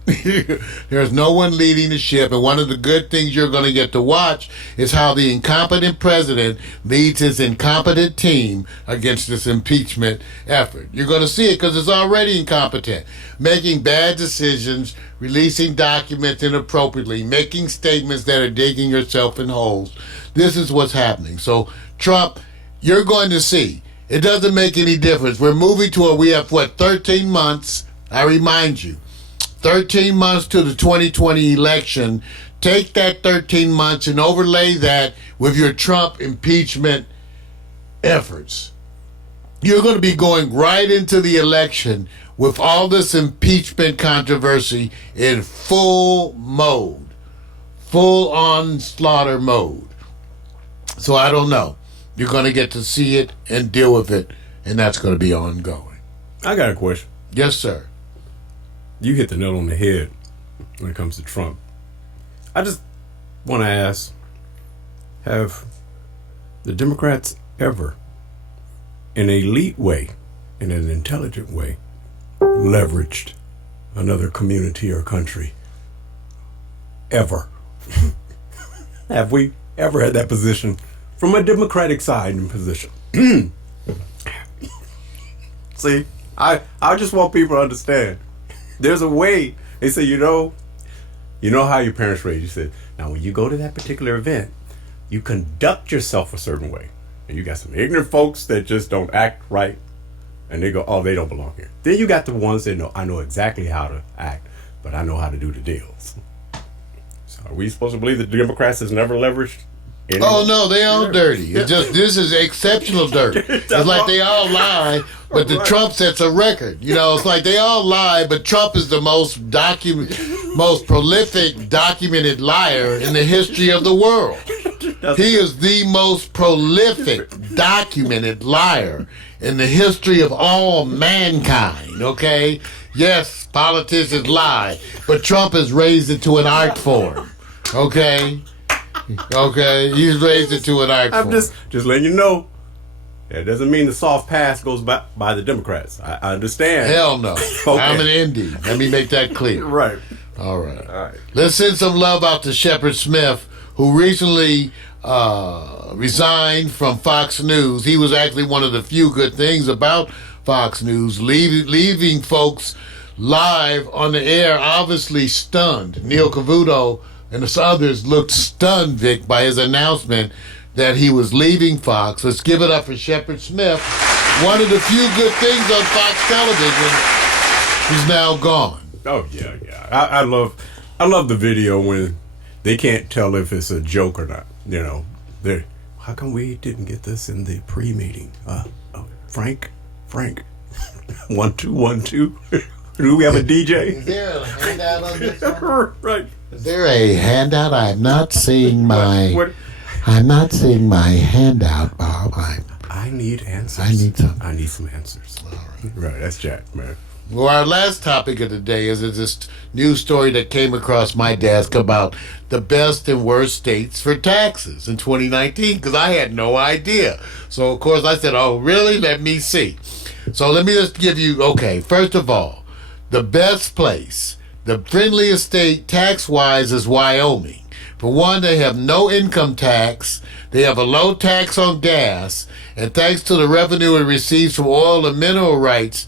There's no one leading the ship, and one of the good things you're going to get to watch is how the incompetent president leads his incompetent team against this impeachment effort. You're going to see it because it's already incompetent. Making bad decisions, releasing documents inappropriately, making statements that are digging yourself in holes. This is what's happening. So, Trump, you're going to see. It doesn't make any difference. We're moving to we have, 13 months. I remind you, 13 months to the 2020 election. Take that 13 months and overlay that with your Trump impeachment efforts. You're going to be going right into the election with all this impeachment controversy in full mode, full on slaughter mode. So I don't know. You're going to get to see it and deal with it, and that's going to be ongoing. I got a question. Yes, sir. You hit the nail on the head when it comes to Trump. I just want to ask, have the Democrats ever, in an elite way, in an intelligent way, leveraged another community or country? Ever? Have we ever had that position? From a Democratic side in position. See, I just want people to understand. There's a way. They say, you know how your parents raised you. Said, now when you go to that particular event, you conduct yourself a certain way. And you got some ignorant folks that just don't act right. And they go, oh, they don't belong here. Then you got the ones that know, I know exactly how to act, but I know how to do the deals. So are we supposed to believe that the Democrats has never leveraged Oh no, they all dirty. It's just this is exceptional dirt. It's like they all lie, but the Trump sets a record. You know, it's like they all lie, but Trump is the most prolific documented liar in the history of the world. He is the most prolific documented liar in the history of all mankind. Okay, yes, politicians lie, but Trump has raised it to an art form. Okay. Okay, he's raised it to an art form. I'm just letting you know. That doesn't mean the soft pass goes by the Democrats. I understand. Hell no. Okay. I'm an Indian. Let me make that clear. Right. All right. Let's send some love out to Shepard Smith, who recently resigned from Fox News. He was actually one of the few good things about Fox News, leaving folks live on the air, obviously stunned. Neil Cavuto and the others looked stunned, Vic, by his announcement that he was leaving Fox. Let's give it up for Shepard Smith. One of the few good things on Fox television. He's now gone. Oh yeah. I love the video when they can't tell if it's a joke or not. You know, how come we didn't get this in the pre-meeting? Frank, 1 2 1 2. Do we have a DJ? Is there a handout on this one? Right. Is there a handout? I'm not seeing my. What? I'm not seeing my handout, Bob. I need answers. I need some answers. Right, that's Jack, man. Well, our last topic of the day is this news story that came across my desk about the best and worst states for taxes in 2019, because I had no idea. So, of course, I said, oh, really? Let me see. So let me just give you, okay, first of all, the best place, the friendliest state tax-wise is Wyoming. For one, they have no income tax, they have a low tax on gas, and thanks to the revenue it receives from oil and mineral rights,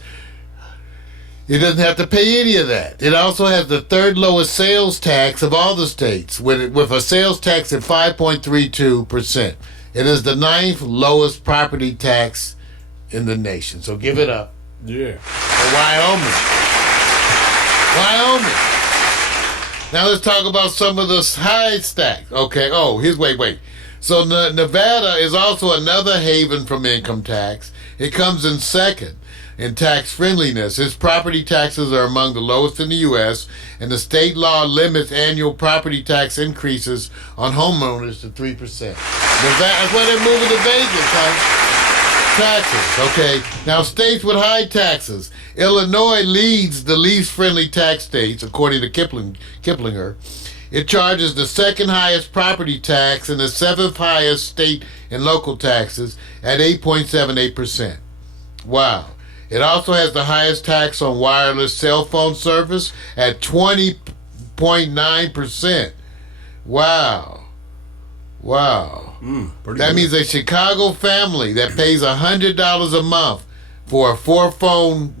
it doesn't have to pay any of that. It also has the third lowest sales tax of all the states, with a sales tax at 5.32%. It is the 9th lowest property tax in the nation. So give it up. Yeah. For Wyoming. Now let's talk about some of the high stacks. Okay. Oh, wait. So Nevada is also another haven from income tax. It comes in second in tax friendliness. Its property taxes are among the lowest in the U.S., and the state law limits annual property tax increases on homeowners to 3%. That's why they're moving to Vegas, huh? Taxes, okay. Now, states with high taxes. Illinois leads the least friendly tax states, according to Kiplinger. It charges the second highest property tax and the 7th highest state and local taxes at 8.78%. Wow. It also has the highest tax on wireless cell phone service at 20.9%. Wow. That means a Chicago family that pays $100 a month for a 4-phone,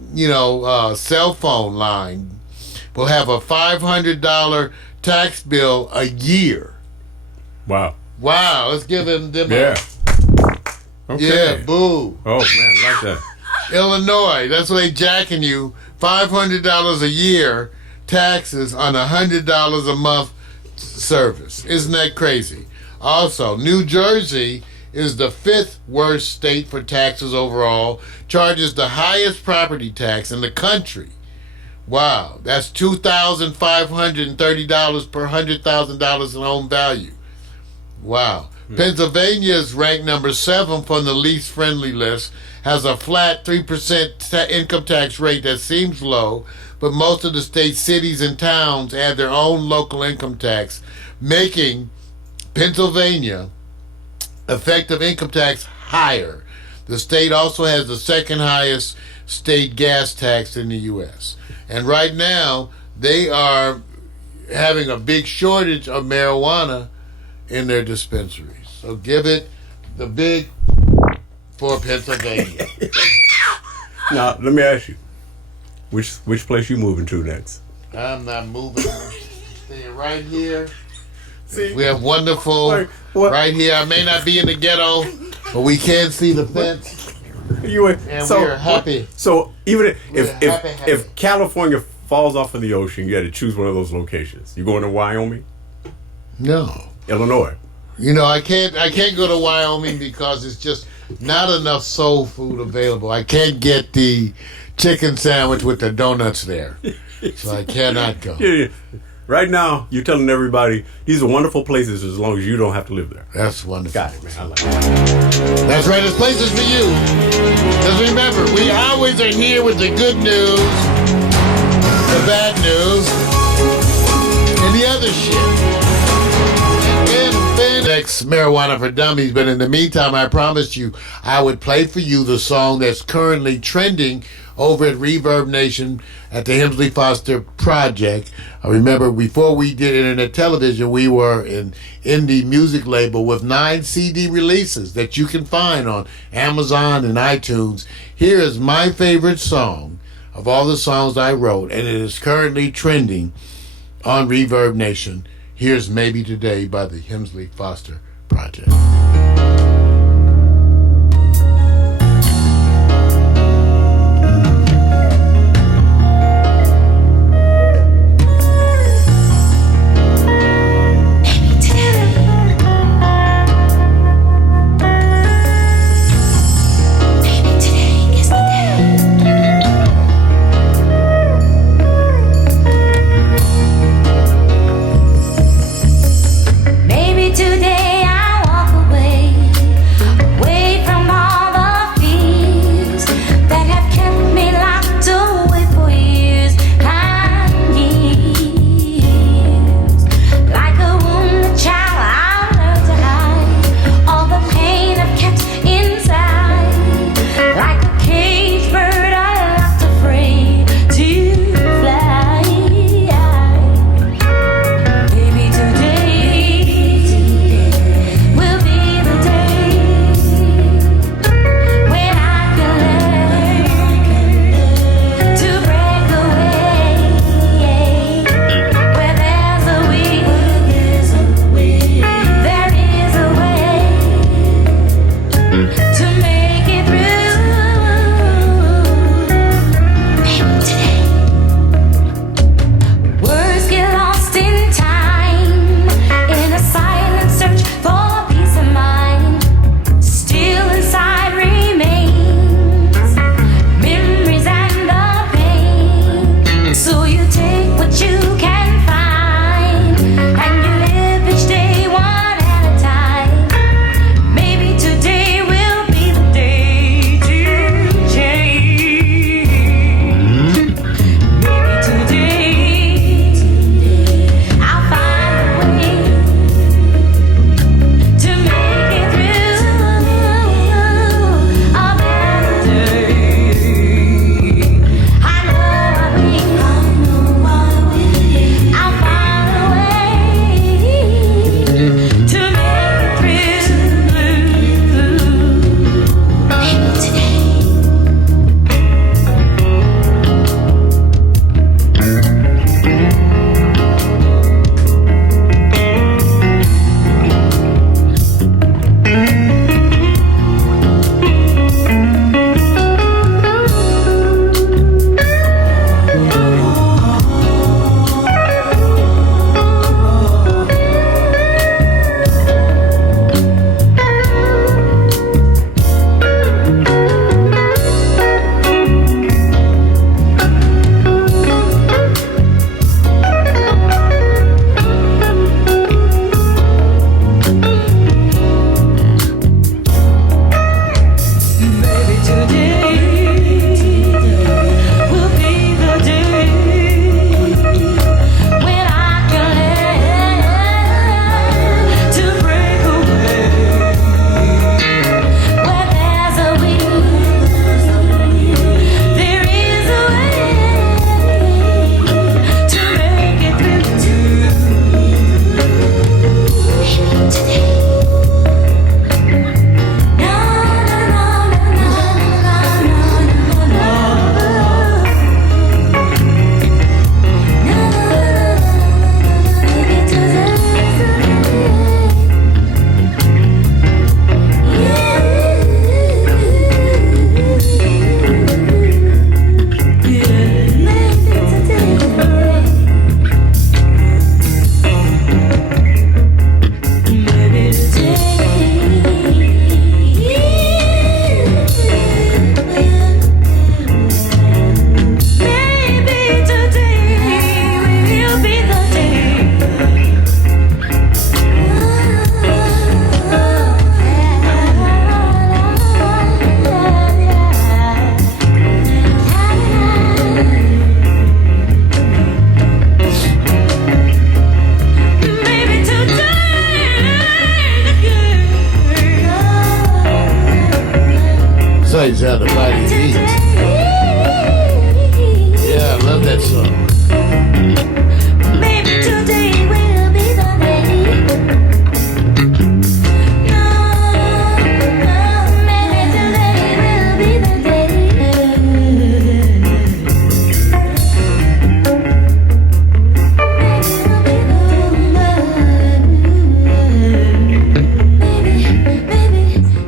cell phone line will have a $500 tax bill a year. Wow. Let's give them Yeah. Okay. Yeah, boo. Oh man, like that. Illinois, that's what they jacking you. $500 a year taxes on $100 a month service. Isn't that crazy? Also, New Jersey is the 5th worst state for taxes overall, charges the highest property tax in the country. Wow, that's $2,530 per $100,000 in home value. Wow. Pennsylvania is ranked number 7 from the least friendly list, has a flat 3% income tax rate that seems low, but most of the state's cities and towns add their own local income tax, making Pennsylvania effective income tax higher. The state also has the second highest state gas tax in the U.S. And right now, they are having a big shortage of marijuana in their dispensaries. So give it the big for Pennsylvania. Now, let me ask you, which place you moving to next? I'm not moving. Staying right here. See, We have wonderful right here. I may not be in the ghetto, but we can see the fence, and we're happy. So even happy. if California falls off of the ocean, you got to choose one of those locations. You going to Wyoming? No. Illinois? You know, I can't go to Wyoming because it's just not enough soul food available. I can't get the chicken sandwich with the donuts there, so I cannot go. Yeah. Right now, you're telling everybody these are wonderful places as long as you don't have to live there. That's wonderful. Got it, man. I like it. That's right. There's places for you. Because remember, we always are here with the good news, the bad news, and the other shit. Next, Marijuana for Dummies. But in the meantime, I promised you I would play for you the song that's currently trending over at Reverb Nation at the Hemsley Foster Project. I remember before we did internet television, we were an indie music label with 9 CD releases that you can find on Amazon and iTunes. Here is my favorite song of all the songs I wrote, and it is currently trending on Reverb Nation. Here's Maybe Today by the Hemsley Foster Project. Maybe today I walk away Sometimes you have to bite and eat. Yeah, I love that song. Maybe today will be the day. No, maybe today will be the day. Maybe,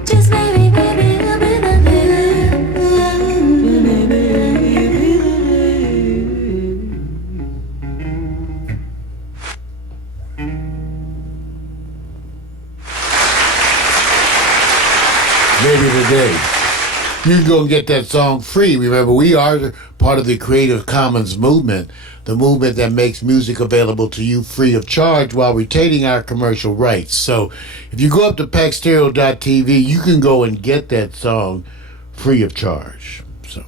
just maybe, maybe it'll be the Maybe today. You can go and get that song free. Remember, we are part of the Creative Commons movement, the movement that makes music available to you free of charge while retaining our commercial rights. So if you go up to packstereo.tv, you can go and get that song free of charge. So,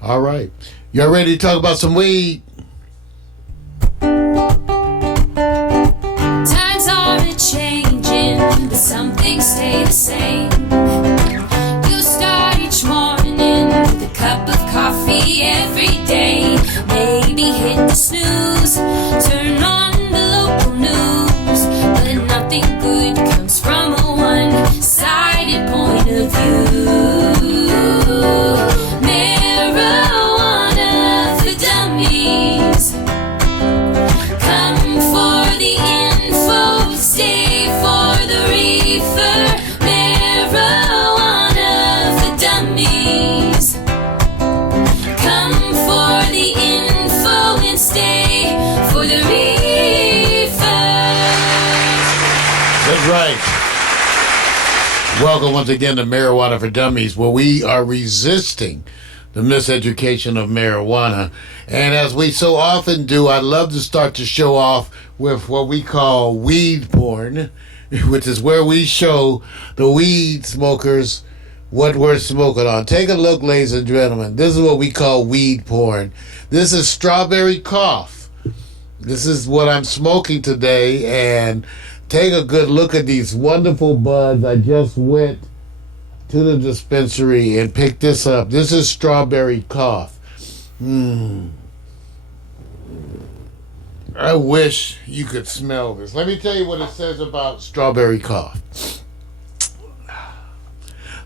all right. Y'all ready to talk about some weed? Times are changing, but some things stay the same. You start each morning with a cup of coffee every day. Maybe hit the snooze, turn on the local news, but nothing good comes from a one-sided point of view. Marijuana for dummies. Come for the info, stay for the reefer. Marijuana for dummies. Come for the info and stay for the reefer. That's right. Welcome once again to Marijuana for Dummies, where we are resisting the miseducation of marijuana. And as we so often do, I love to start the show off with what we call weed porn, which is where we show the weed smokers what we're smoking on. Take a look, ladies and gentlemen. This is what we call weed porn. This is strawberry cough. This is what I'm smoking today, and take a good look at these wonderful buds. I just went to the dispensary and picked this up. This is strawberry cough. I wish you could smell this. Let me tell you what it says about strawberry cough.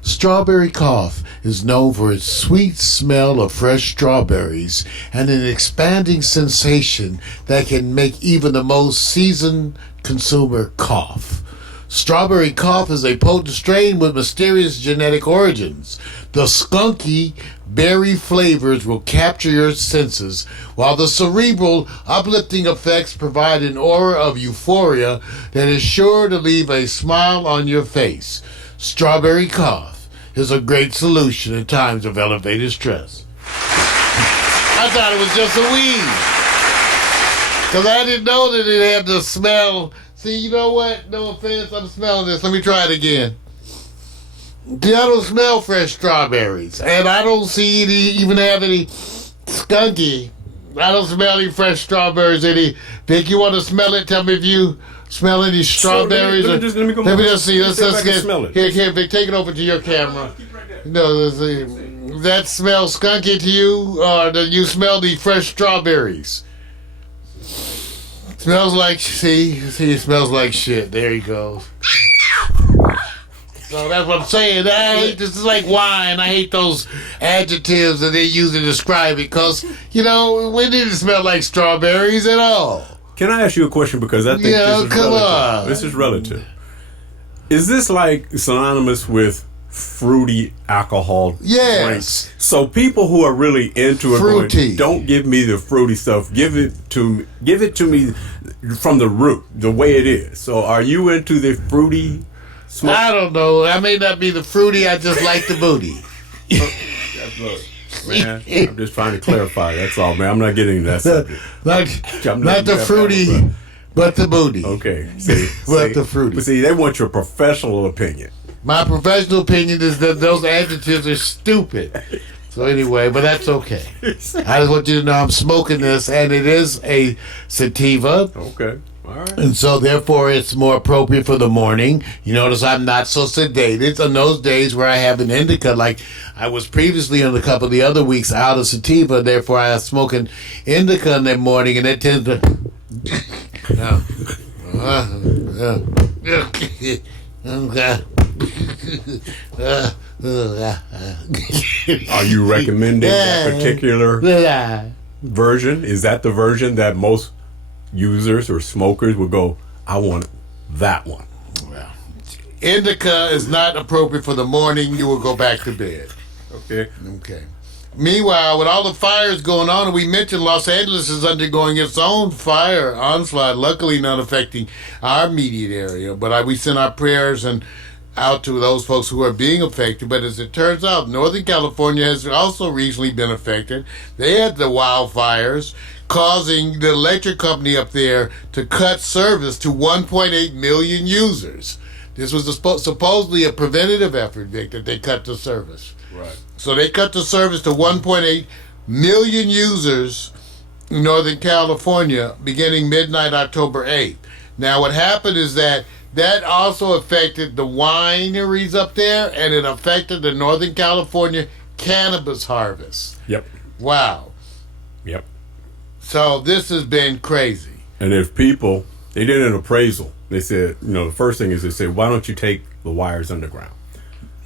Strawberry cough is known for its sweet smell of fresh strawberries and an expanding sensation that can make even the most seasoned consumer cough. Strawberry cough is a potent strain with mysterious genetic origins. The skunky berry flavors will capture your senses, while the cerebral, uplifting effects provide an aura of euphoria that is sure to leave a smile on your face. Strawberry cough is a great solution in times of elevated stress. I thought it was just a weed, because I didn't know that it had the smell. See, you know what? No offense, I'm smelling this. Let me try it again. See, I don't smell fresh strawberries, and I don't see even have any skunky. I don't smell any fresh strawberries. Vic, you want to smell it? Tell me if you smell any strawberries. Let me just see. Let's get smell it. Here, Vic, take it over to your camera. No, that smells skunky to you, or do you smell the fresh strawberries? Smells like, see, it smells like shit. There you go. So that's what I'm saying. I hate this. Is like wine. I hate those adjectives that they use to describe it, because, you know, we didn't smell like strawberries at all. Can I ask you a question? Because I think this is come relative. on. This is relative. Is this like synonymous with fruity alcohol Yes. drinks? So people who are really into it, Fruity. don't give me the fruity stuff. Give it to me from the root, the way it is. So are you into the fruity smoke? I don't know. I may not be the fruity. I just like the booty. Look, man, I'm just trying to clarify. That's all, man. I'm not getting into that subject. Not the fruity, but the booty. Okay. See, But the fruity. But see, they want your professional opinion. My professional opinion is that those adjectives are stupid. So anyway, but that's okay. I just want you to know I'm smoking this, and it is a sativa. Okay. All right. And so, therefore, it's more appropriate for the morning. You notice I'm not so sedated on those days where I have an indica, like I was previously on a couple of the other weeks out of sativa. Therefore, I was smoking indica in the morning, and it tends to. Are you recommending that particular version? Is that the version that most users or smokers would go, I want that one? Well, indica is not appropriate for the morning. You will go back to bed. Okay. Okay. Meanwhile, with all the fires going on, and we mentioned Los Angeles is undergoing its own fire onslaught, luckily not affecting our immediate area, but we send our prayers and out to those folks who are being affected. But as it turns out, Northern California has also recently been affected. They had the wildfires, causing the electric company up there to cut service to 1.8 million users. This was supposedly a preventative effort, Vic, that they cut the service. Right. So they cut the service to 1.8 million users in Northern California beginning midnight October 8th. Now what happened is that also affected the wineries up there, and it affected the Northern California cannabis harvest. Yep. Wow. Yep. So this has been crazy. And if people, they did an appraisal. They said, the first thing is they said, why don't you take the wires underground?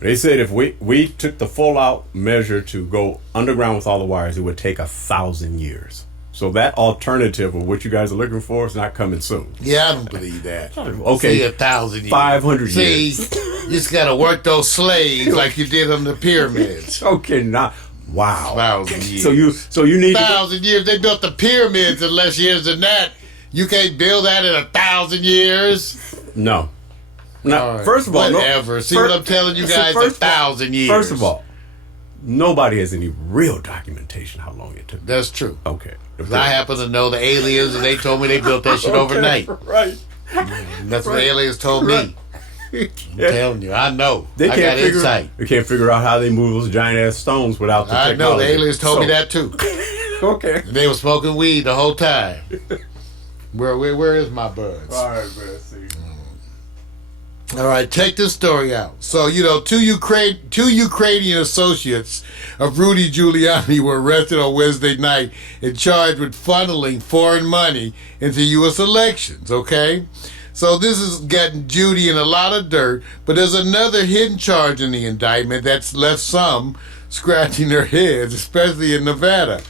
They said if we took the full out measure to go underground with all the wires, it would take 1,000 years. So that alternative of what you guys are looking for is not coming soon. Yeah, I don't believe that. Okay. See, 1,000 years. 500 See, years. you just got to work those slaves like you did on the pyramids. Okay, now, wow. 1,000 years. So you need 1,000 years. They built the pyramids in less years than that. You can't build that in 1,000 years. No. Now, All right. first of all, whatever. See what I'm telling you guys? 1,000 years. First of all, nobody has any real documentation how long it took. That's true. Okay. 'Cause I happen to know the aliens, and they told me they built that shit overnight. Right. That's what the aliens told me. I'm telling you, I know. They I can't got insight. They can't figure out how they move those giant ass stones without the I know. technology. The aliens told me that too. Okay. And they were smoking weed the whole time. Where is my buds? All right, man. See. All right, check this story out. So, two Ukrainian associates of Rudy Giuliani were arrested on Wednesday night and charged with funneling foreign money into U.S. elections, okay? So this is getting Judy in a lot of dirt, but there's another hidden charge in the indictment that's left some scratching their heads, especially in Nevada.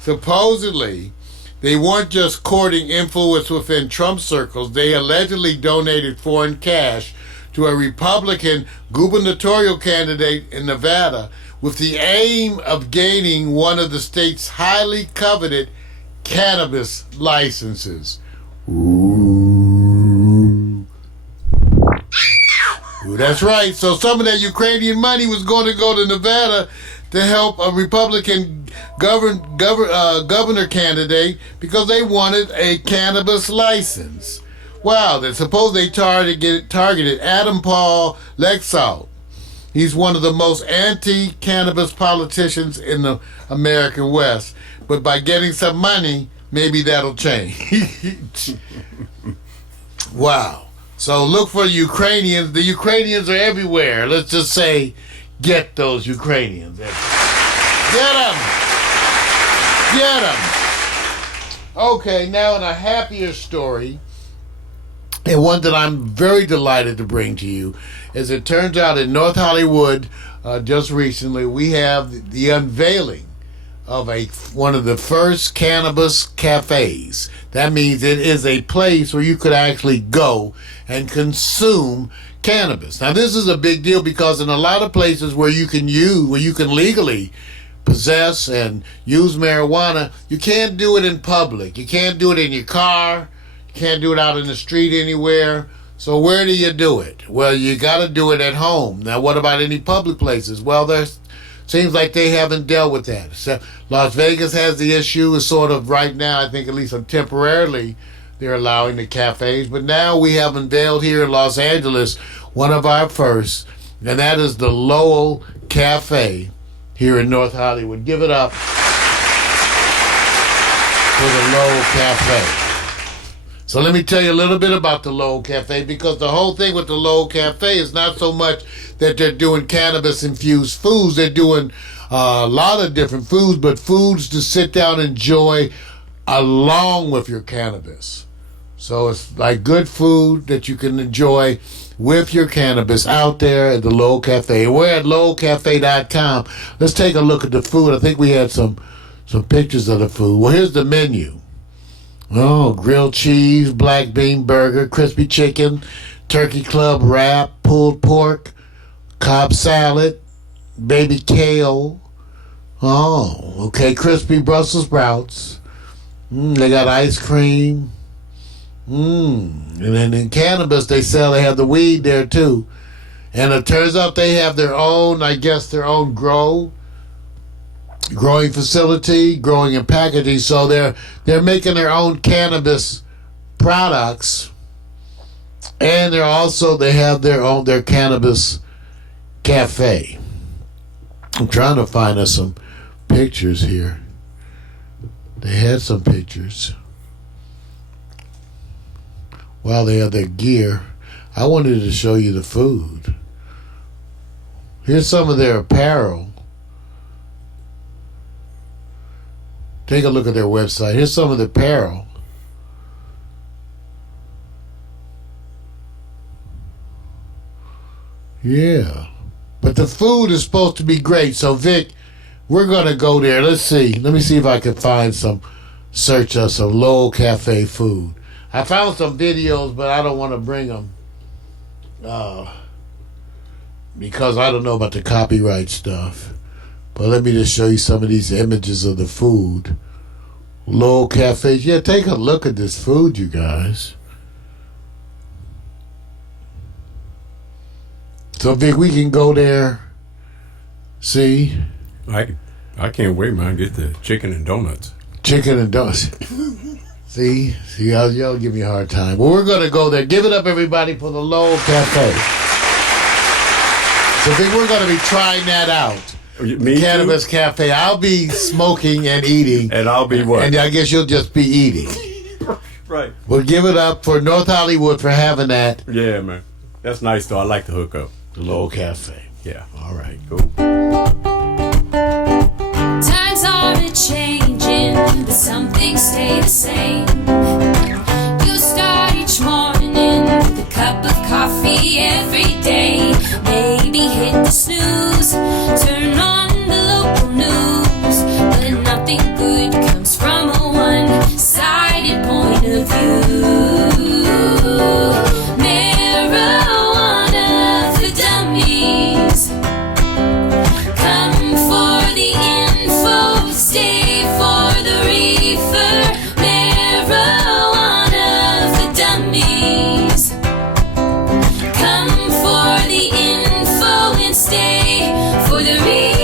Supposedly, they weren't just courting influence within Trump circles. They allegedly donated foreign cash to a Republican gubernatorial candidate in Nevada with the aim of gaining one of the state's highly coveted cannabis licenses. Ooh, that's right. So some of that Ukrainian money was going to go to Nevada to help a Republican governor candidate because they wanted a cannabis license. Wow, they suppose they targeted Adam Paul Lexalt. He's one of the most anti-cannabis politicians in the American West. But by getting some money, maybe that'll change. Wow. So look for the Ukrainians. The Ukrainians are everywhere. Let's just say, get those Ukrainians. Get them! Get them! Okay, now in a happier story, and one that I'm very delighted to bring to you, as it turns out in North Hollywood, just recently, we have the unveiling of one of the first cannabis cafes. That means it is a place where you could actually go and consume cannabis. Now, this is a big deal because in a lot of places where you can legally possess and use marijuana, you can't do it in public. You can't do it in your car. Can't do it out in the street anywhere. So where do you do it? Well, you got to do it at home. Now, what about any public places? Well, seems like they haven't dealt with that. So Las Vegas has the issue. Is sort of right now, I think at least temporarily, they're allowing the cafes. But now we have unveiled here in Los Angeles one of our first, and that is the Lowell Cafe here in North Hollywood. Give it up for the Lowell Cafe. So let me tell you a little bit about the Lowell Cafe, because the whole thing with the Lowell Cafe is not so much that they're doing cannabis-infused foods. They're doing a lot of different foods, but foods to sit down and enjoy along with your cannabis. So it's like good food that you can enjoy with your cannabis out there at the Lowell Cafe. We're at lowellcafe.com. Let's take a look at the food. I think we had some pictures of the food. Well, here's the menu. Oh, grilled cheese, black bean burger, crispy chicken, turkey club wrap, pulled pork, Cobb salad, baby kale. Oh, okay, crispy Brussels sprouts. They got ice cream. And then in cannabis, they have the weed there too. And it turns out they have their own, their own growing facility, growing and packaging. So they're making their own cannabis products, and they have their cannabis cafe. I'm trying to find us some pictures here. They had some pictures. While they have their gear, I wanted to show you the food. Here's some of their apparel. Take a look at their website. Here's some of the apparel. Yeah. But the food is supposed to be great. So, Vic, we're going to go there. Let's see. Let me see if I can find search us some Lowell Cafe food. I found some videos, but I don't want to bring them because I don't know about the copyright stuff. But let me just show you some of these images of the food. Lowell Cafe. Yeah, take a look at this food, you guys. So, Vic, we can go there. See? I can't wait, man. Get the chicken and donuts. Chicken and donuts. See, y'all give me a hard time. Well, we're going to go there. Give it up, everybody, for the Lowell Cafe. So, Vic, we're going to be trying that out. Me Cannabis too? Cafe. I'll be smoking and eating. And I'll be what? And I guess you'll just be eating. Right. We'll give it up for North Hollywood for having that. Yeah, man. That's nice, though. I like the hookup. The Lowell Cafe. Yeah. All right. Cool. Times are a-changing, but some things stay the same. You start each morning with a cup of coffee every day. Maybe hit the snooze, turn on the local news, but nothing good comes from a one-sided point of view. Marijuana for dummies. Come for the info, stay for the reefer. Marijuana for dummies. Come for the info and stay for the reefer.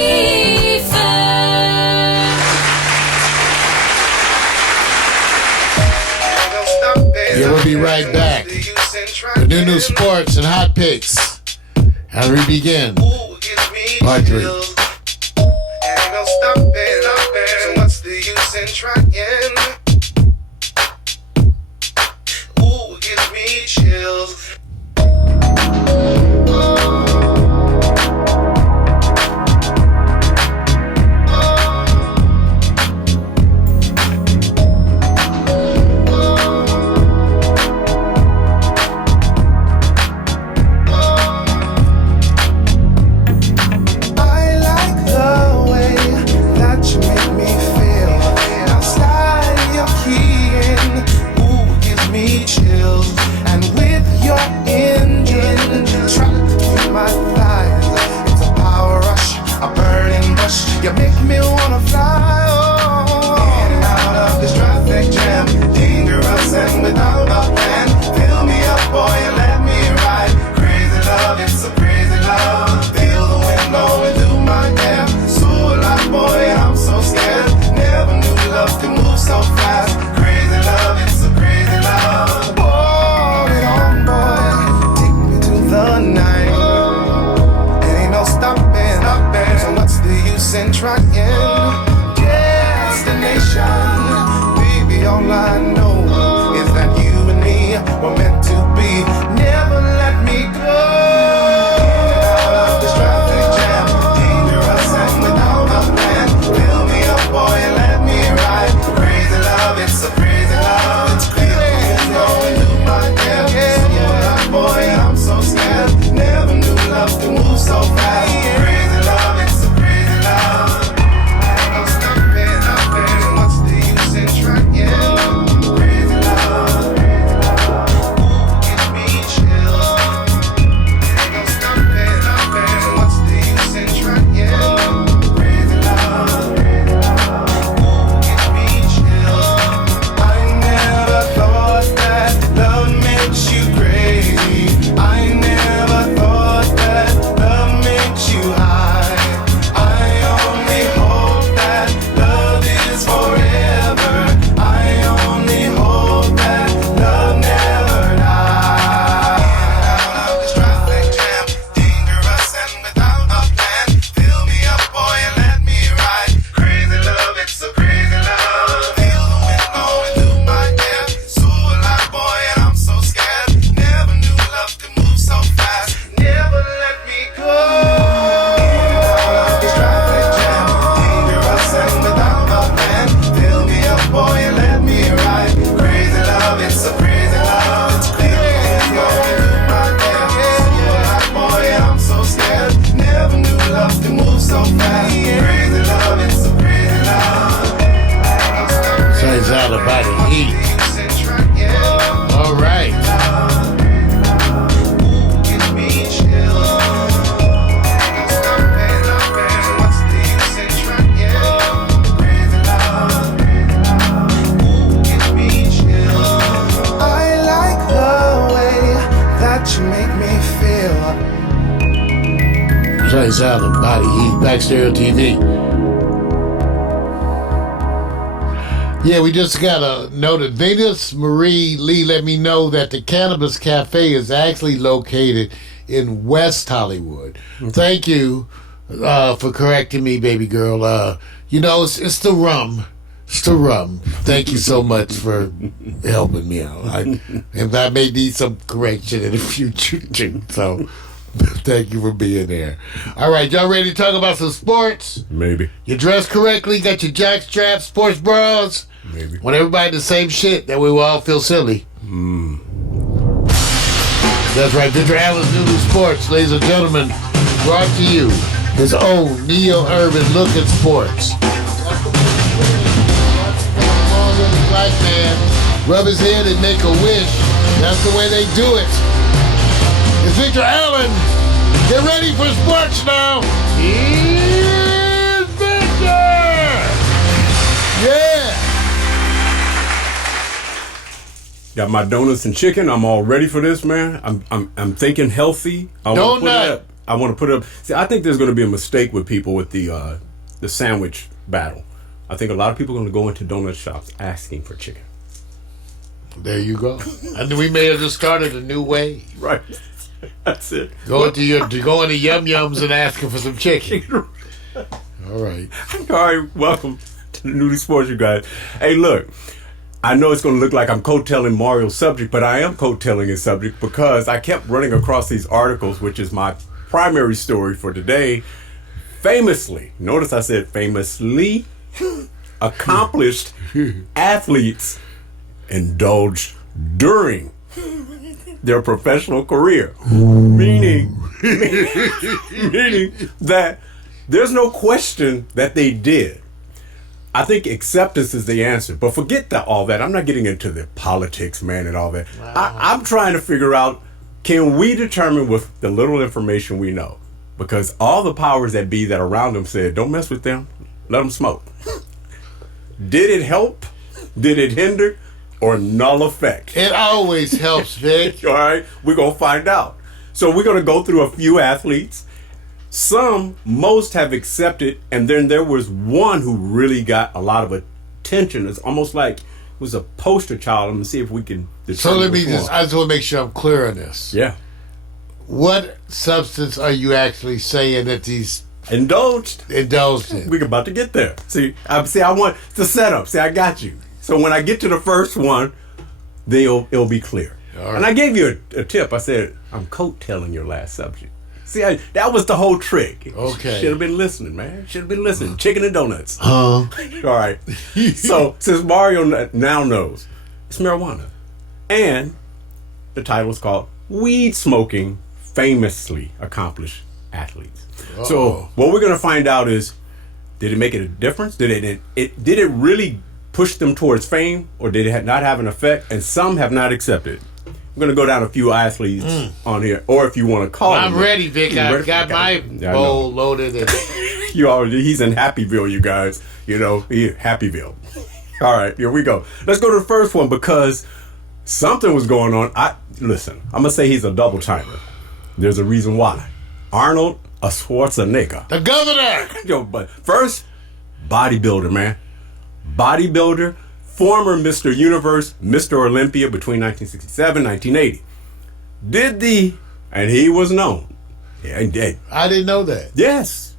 Yeah, we'll be right back. The new sports and hot picks. As we begin. Part 3. Ain't no stopping. So what's the use in trying? Ooh, gives me chills. I like the way that you make me feel. Now slide your key in. Ooh, gives me chills. And with your Trace Allen, Body Heat, Back Stereo TV. Yeah, we just got a note that Venus Marie Lee let me know that the Cannabis Cafe is actually located in West Hollywood. Thank you for correcting me, baby girl. You know, it's the rum. It's the rum. Thank you so much for helping me out. And I may need some correction in the future, too. So, thank you for being there. All right, y'all ready to talk about some sports? Maybe. You dressed correctly, got your jack straps, sports bras. Maybe. Want everybody the same shit, that way we all feel silly. That's right, Victor Allen's New Sports, ladies and gentlemen, brought to you his own neo-urban look at sports. Black man, rub his head and make a wish. That's the way they do it. It's Victor Allen. Get ready for sports now. Here's Victor. Yeah. Got my donuts and chicken. I'm all ready for this, man. I'm thinking healthy. I want to put it up. See, I think there's going to be a mistake with people with the sandwich battle. I think a lot of people are going to go into donut shops asking for chicken. There you go. And we may have just started a new way. Right. That's it. Go into Yum Yums and asking for some chicken. All right. All right. Welcome to the Nudie Sports, you guys. Hey, look. I know it's going to look like I'm coattailing Mario's subject, but I am coattailing his subject because I kept running across these articles, which is my primary story for today. Famously, notice I said famously, accomplished athletes indulge during their professional career. Meaning that there's no question that they did. I think acceptance is the answer. But forget all that. I'm not getting into the politics, man, and all that. Wow. I'm trying to figure out, can we determine with the little information we know? Because all the powers that be that around them said, don't mess with them. Let them smoke. Did it help? Did it hinder? Or null effect? It always helps, Vic. All right, we're going to find out. So we're going to go through a few athletes. Most have accepted, and then there was one who really got a lot of attention. It's almost like it was a poster child. Let me see if we can determine. So I just want to make sure I'm clear on this. Yeah. What substance are you actually saying that these indulged in? We're about to get there. See, I want the setup. See, I got you. So when I get to the first one, it'll be clear. Right. And I gave you a tip. I said, I'm coattailing your last subject. See, that was the whole trick. Okay. Should have been listening, man. Should have been listening. Chicken and donuts. All right. So, since Mario now knows, it's marijuana. And the title is called Weed Smoking Famously Accomplished Athletes. Oh. So, what we're going to find out is, did it make a difference? Did it really push them towards fame, or did it not have an effect? And some have not accepted. I'm going to go down a few athletes on here, or if you want to call them. I'm ready, Vic. I've got my bowl loaded. He's in Happyville, you guys. Happyville. All right, here we go. Let's go to the first one because something was going on. Listen, I'm going to say he's a double timer. There's a reason why. Arnold Schwarzenegger. The governor. But first, bodybuilder, man. Bodybuilder. Former Mr. Universe, Mr. Olympia between 1967 and 1980. And he was known. Yeah, he did. I didn't know that. Yes.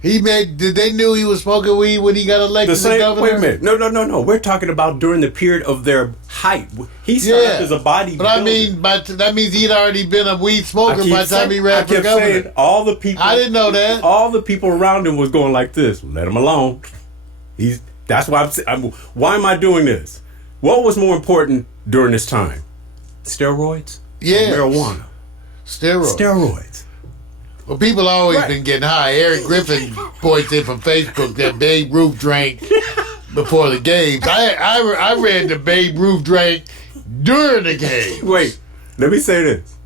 Did they knew he was smoking weed when he got elected to governor? Wait a minute. No. We're talking about during the period of their height. He started as a bodybuilder. But I mean, that means he'd already been a weed smoker by the time he ran for governor. Saying, all the people. I didn't know that. All the people around him was going like this. Let him alone. That's why why am I doing this? What was more important during this time? Steroids? Yeah. Marijuana? Steroids. Well, people always been getting high. Eric Griffin points in from Facebook that Babe Ruth drank before the games. I read that Babe Ruth drank during the game. Wait, let me say this.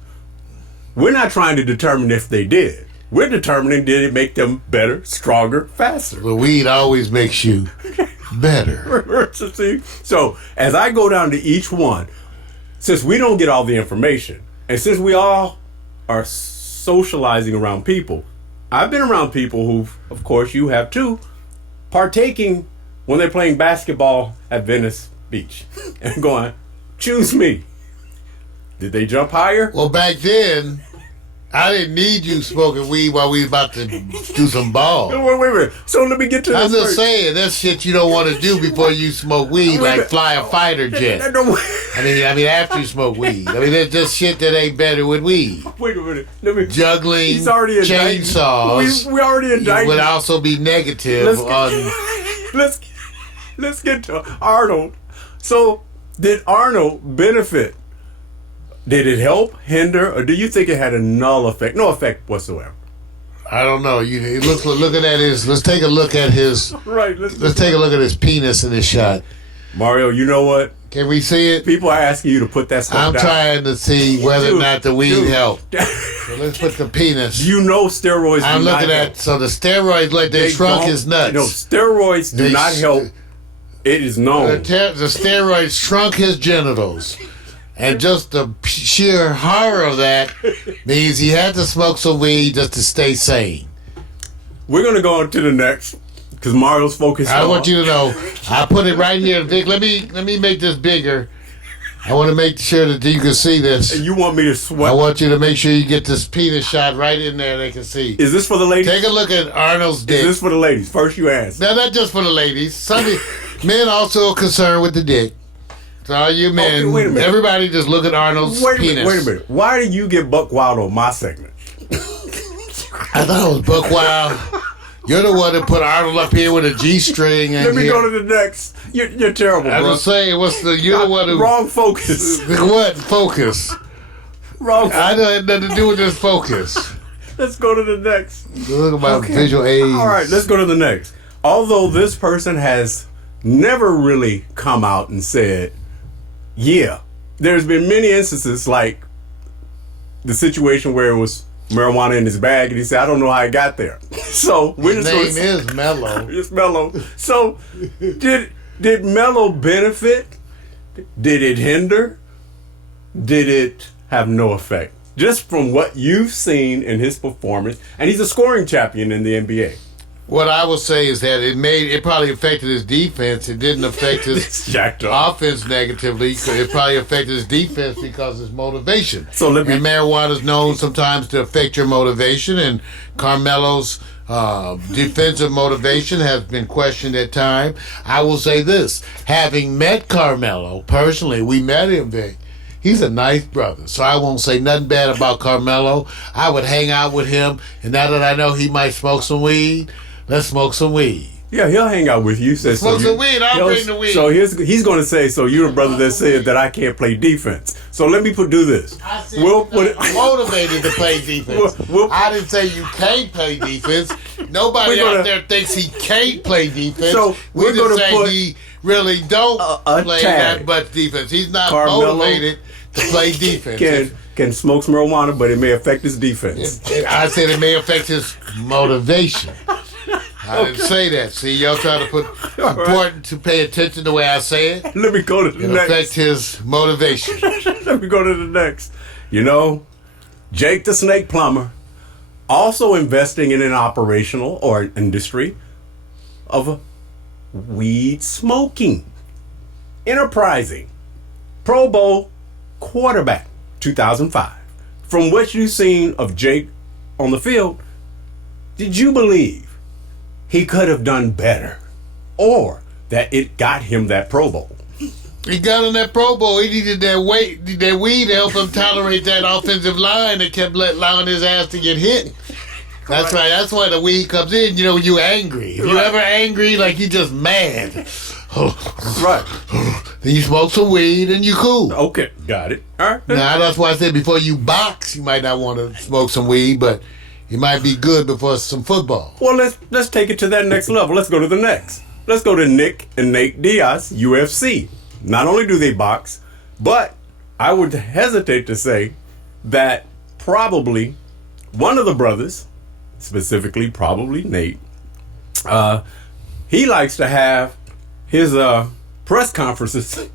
We're not trying to determine if they did. We're determining, did it make them better, stronger, faster? Well, weed always makes you better. So, as I go down to each one, since we don't get all the information, and since we all are socializing around people. I've been around people who, of course, you have too, partaking when they're playing basketball at Venice Beach and going, choose me. Did they jump higher? Well, back then, I didn't need you smoking weed while we was about to do some ball. Wait a minute. So let me get to this. I'm just first. saying, that's shit you don't want to do before you smoke weed, like fly a fighter jet. I mean, after you smoke weed. I mean, there's just shit that ain't better with weed. Wait a minute. Let me. Juggling, He's already indicted. chainsaws. We already indicted. Would also be negative on. Let's get to Arnold. So, did Arnold benefit? Did it help, hinder, or do you think it had a null effect? No effect whatsoever. I don't know. You looking at his. Let's take a look at his. Right. Let's take a look at his penis in this shot. Mario, you know what? Can we see it? People are asking you to put that stuff I'm down. trying to see whether or not the weed Dude. helped. So let's put the penis. You know steroids I'm do not looking help. at. So the steroids, like they shrunk don't- his nuts. No, steroids do They not sh- help. It is known. The steroids shrunk his genitals. And just the sheer horror of that means he had to smoke some weed just to stay sane. We're going to go on to the next because Mario's focused I on. want you to know, I put it right here, Vic. Let me make this bigger. I want to make sure that you can see this. You want me to I sweat? want you to make sure you get this penis shot right in there they can see. Is this for the ladies? Take a look at Arnold's dick. Is this for the ladies? First you ask. Now, not just for the ladies. Some men also are concerned with the dick. So all you men, Okay, wait a minute. everybody just look at Arnold's penis. Wait a minute. Why do you get buck wild on my segment? I thought it was Buck Wild. You're the one that put Arnold up here with a G-string. Let me go to the next. You're terrible, I bro. was saying, you're the one who... Wrong focus. What? Focus. Wrong. I don't have nothing to do with this focus. Let's go to the next. Look at my visual aids. All right, let's go to the next. Although this person has never really come out and said, yeah, there's been many instances like the situation where it was marijuana in his bag and he said, I don't know how I got there. So we're His just name is Mello. It's Mello. So did Mello benefit? Did it hinder? Did it have no effect? Just from what you've seen in his performance, and he's a scoring champion in the NBA. What I would say is that it probably affected his defense. It didn't affect his Jacked up. offense negatively. It probably affected his defense because of his motivation. So let me- and marijuana is known sometimes to affect your motivation, and Carmelo's defensive motivation has been questioned at times. I will say this: having met Carmelo personally, we met him, Vic. He's a nice brother, so I won't say nothing bad about Carmelo. I would hang out with him, and now that I know he might smoke some weed, let's smoke some weed. Yeah, he'll hang out with you. Says Smoke some weed, I'll bring the weed. So he's going to say, so you're the brother that said that I can't play defense. So let me do this. I said We'll you're put it. not motivated to play defense. We'll- I didn't say you can't play defense. Nobody We're gonna- out there thinks he can't play defense. So we we're just gonna say put he really don't a play tag. that much defense. He's not Carmelo motivated to play defense. Can smoke some marijuana, but it may affect his defense. I said it may affect his motivation. I didn't say that. See, y'all trying to put important to pay attention the way I say it. Let me go to the It next. affect his motivation. Let me go to the next. You know, Jake the Snake Plumber also investing in an operational or an industry of weed smoking. Enterprising. Pro Bowl quarterback, 2005. From what you've seen of Jake on the field, did you believe he could have done better or that it got him that Pro Bowl? He got in that Pro Bowl. He needed that weed to help him tolerate that offensive line that kept allowing his ass to get hit. That's right. That's why the weed comes in. You know, you angry. If you ever angry, like you just mad. Right. Then you smoke some weed and you cool. Okay, got it. All right. Now that's why I said before you box, you might not want to smoke some weed, but it might be good before some football. Well, let's take it to that next level. Let's go to the next. Let's go to Nick and Nate Diaz, UFC. Not only do they box, but I would hesitate to say that probably one of the brothers, specifically probably Nate, he likes to have his press conferences.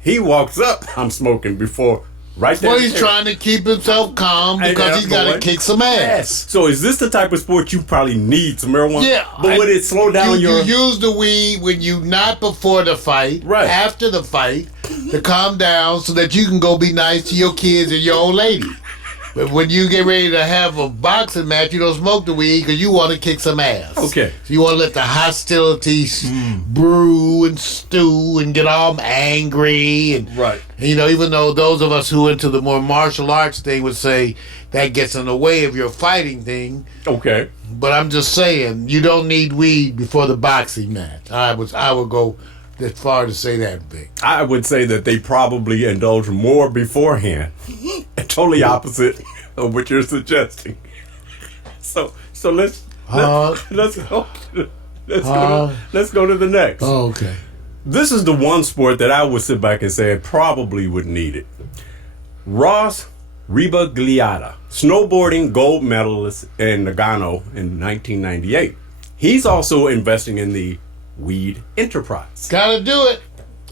He walks up, I'm smoking before Right there. Well, he's trying to keep himself calm because he's got to kick some ass. So is this the type of sport you probably need some marijuana? Yeah. But would it slow down you use the weed when you not before the fight, Right. after the fight, to calm down so that you can go be nice to your kids and your old lady. But when you get ready to have a boxing match, you don't smoke the weed because you want to kick some ass. Okay. So you want to let the hostilities brew and stew and get all angry. And, Right. and, even though those of us who into the more martial arts thing would say that gets in the way of your fighting thing. Okay. But I'm just saying, you don't need weed before the boxing match. I would go as far to say that, Vic. I would say that they probably indulge more beforehand. Totally opposite of what you're suggesting. So let's go to the next. Oh, okay. This is the one sport that I would sit back and say I probably would need it. Ross Ribagliata, snowboarding gold medalist in Nagano in 1998. He's also investing in the weed enterprise. Gotta do it.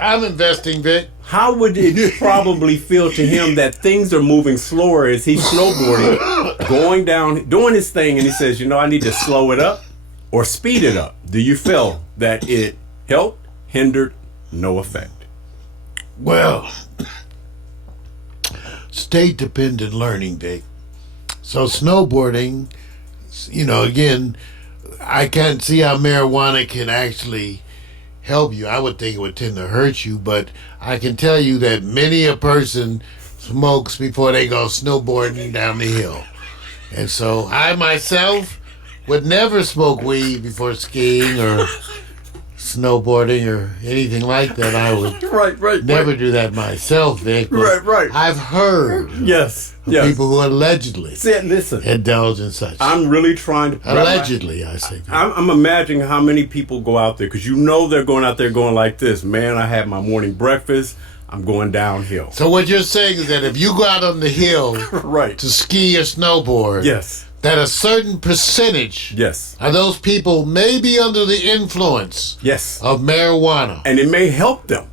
I'm investing, Vic. How would it probably feel to him that things are moving slower as he's snowboarding, going down, doing his thing, and he says, I need to slow it up or speed it up? Do you feel that it helped, hindered, no effect? Well, state-dependent learning, Vic. So snowboarding, again, I can't see how marijuana can actually help you. I would think it would tend to hurt you, but I can tell you that many a person smokes before they go snowboarding down the hill. And so I myself would never smoke weed before skiing or snowboarding or anything like that. I would never do that myself, Vic. Right. I've heard Yes. people who allegedly Listen, indulge in such. I'm really trying to... Allegedly, I say. I'm imagining how many people go out there, because they're going out there going like this. Man, I had my morning breakfast. I'm going downhill. So what you're saying is that if you go out on the hill Right. to ski or snowboard, Yes. that a certain percentage Yes. of those people may be under the influence Yes. of marijuana. And it may help them.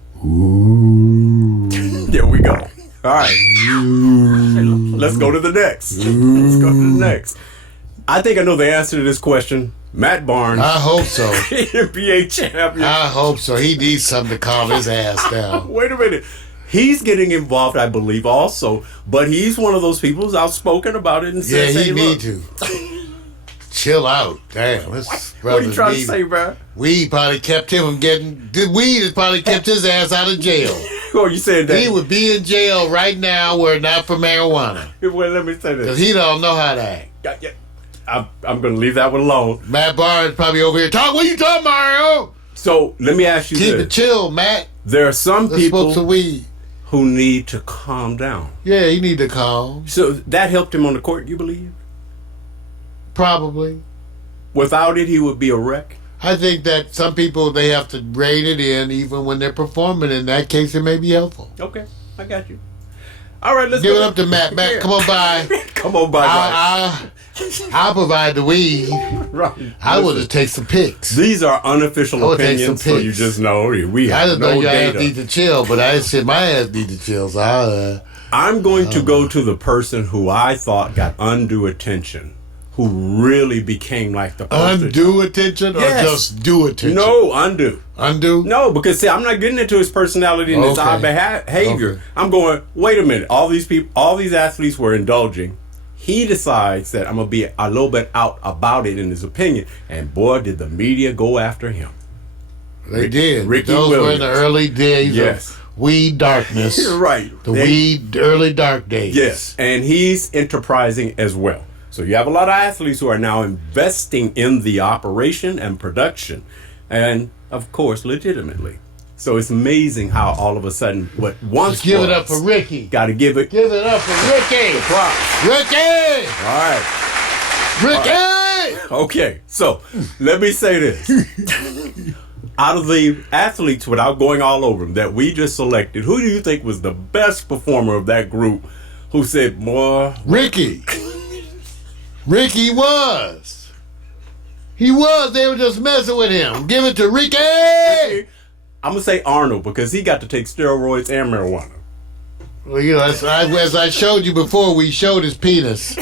There we go. All right. Let's go to the next. I think I know the answer to this question. Matt Barnes, I hope so. NBA champion. I hope so. He needs something to calm his ass down. Wait a minute. He's getting involved, I believe, also. But he's one of those people who's outspoken about it and Yeah, says, he hey, need look. to. Chill out. Damn. This What are you brother's trying to need- say, bro? Weed probably kept him from getting... The weed has probably kept his ass out of jail. Oh, you said that? He would be in jail right now were it not for marijuana. Well, let me say Because this. he don't know how to act. Yeah. I'm going to leave that one alone. Matt Barnes probably over here talking. What you talking, Mario? So let me ask you Keep this. it chill, Matt. There are some Let's smoke some people weed. who need to calm down. Yeah, he need to calm. So that helped him on the court, you believe? Probably. Without it, he would be a wreck. I think that some people, they have to rein it in even when they're performing. In that case, it may be helpful. Okay, I got you. All right, let's Give go. it up to Matt. Matt, come on by. Come on, by. I'll provide the weed. Right. I would have take some pics. These are unofficial I would take opinions, some so you pics. just know we I have just no know your ass need data. to chill, but I said my ass need to chill. So I'm going to go to the person who I thought got undue attention, who really became like the poster undo attention or Yes. just do attention? No, undo. Undo? No, because see, I'm not getting into his personality and his Okay. odd behavior. Okay. I'm going, wait a minute. All these people, all these athletes were indulging. He decides that I'm going to be a little bit out about it in his opinion. And boy, did the media go after him. They did. Ricky Those were in Williams. the early days Yes. of weed darkness. You're right. The early dark days. Yes, and he's enterprising as well. So you have a lot of athletes who are now investing in the operation and production, and of course, legitimately. So it's amazing how all of a sudden what once Let's give it up for Ricky. Got to give it Give it up for Ricky. props. Ricky! All right. Ricky! Okay, so let me say this. Out of the athletes, without going all over them, that we just selected, who do you think was the best performer of that group who said more? Ricky. Ricky was. He was. They were just messing with him. Give it to Ricky! I'm going to say Arnold because he got to take steroids and marijuana. Well, you know, as I showed you before, we showed his penis.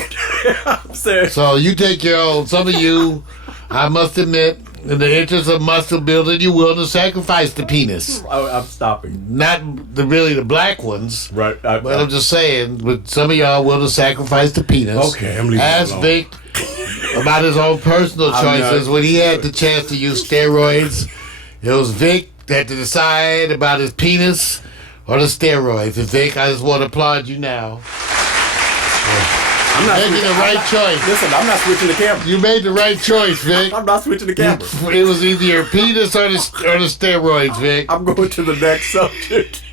I'm serious. So you take your own. Some of you, I must admit, in the interest of muscle building, you're willing to sacrifice the penis. I'm stopping. Not really the black ones. Right. But I'm just saying, but some of y'all willing to sacrifice the penis. Okay, I'm leaving it Ask alone. Vic about his own personal choices. When he had the chance to use steroids, it was Vic that had to decide about his penis or the steroids. And Vic, I just want to applaud you now. I'm not Making the right choice. Listen, I'm not switching the camera. You made the right choice, Vic. I'm not switching the camera. It was either your penis or the steroids, Vic. I'm going to the next subject.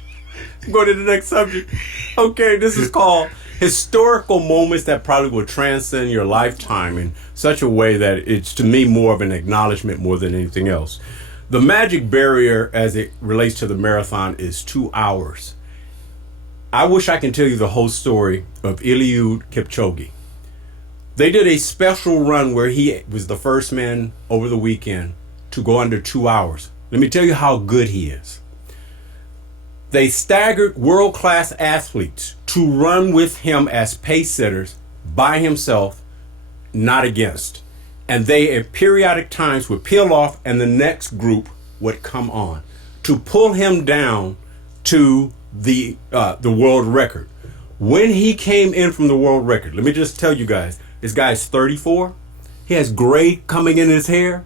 I'm going to the next subject. Okay, this is called historical moments that probably will transcend your lifetime in such a way that it's, to me, more of an acknowledgement more than anything else. The magic barrier as it relates to the marathon is 2 hours. I wish I can tell you the whole story of Eliud Kipchoge. They did a special run where he was the first man over the weekend to go under 2 hours. Let me tell you how good he is. They staggered world-class athletes to run with him as pace setters by himself, not against. And they at periodic times would peel off and the next group would come on to pull him down to the world record. When he came in from the world record, let me just tell you guys, this guy's 34. He has gray coming in his hair.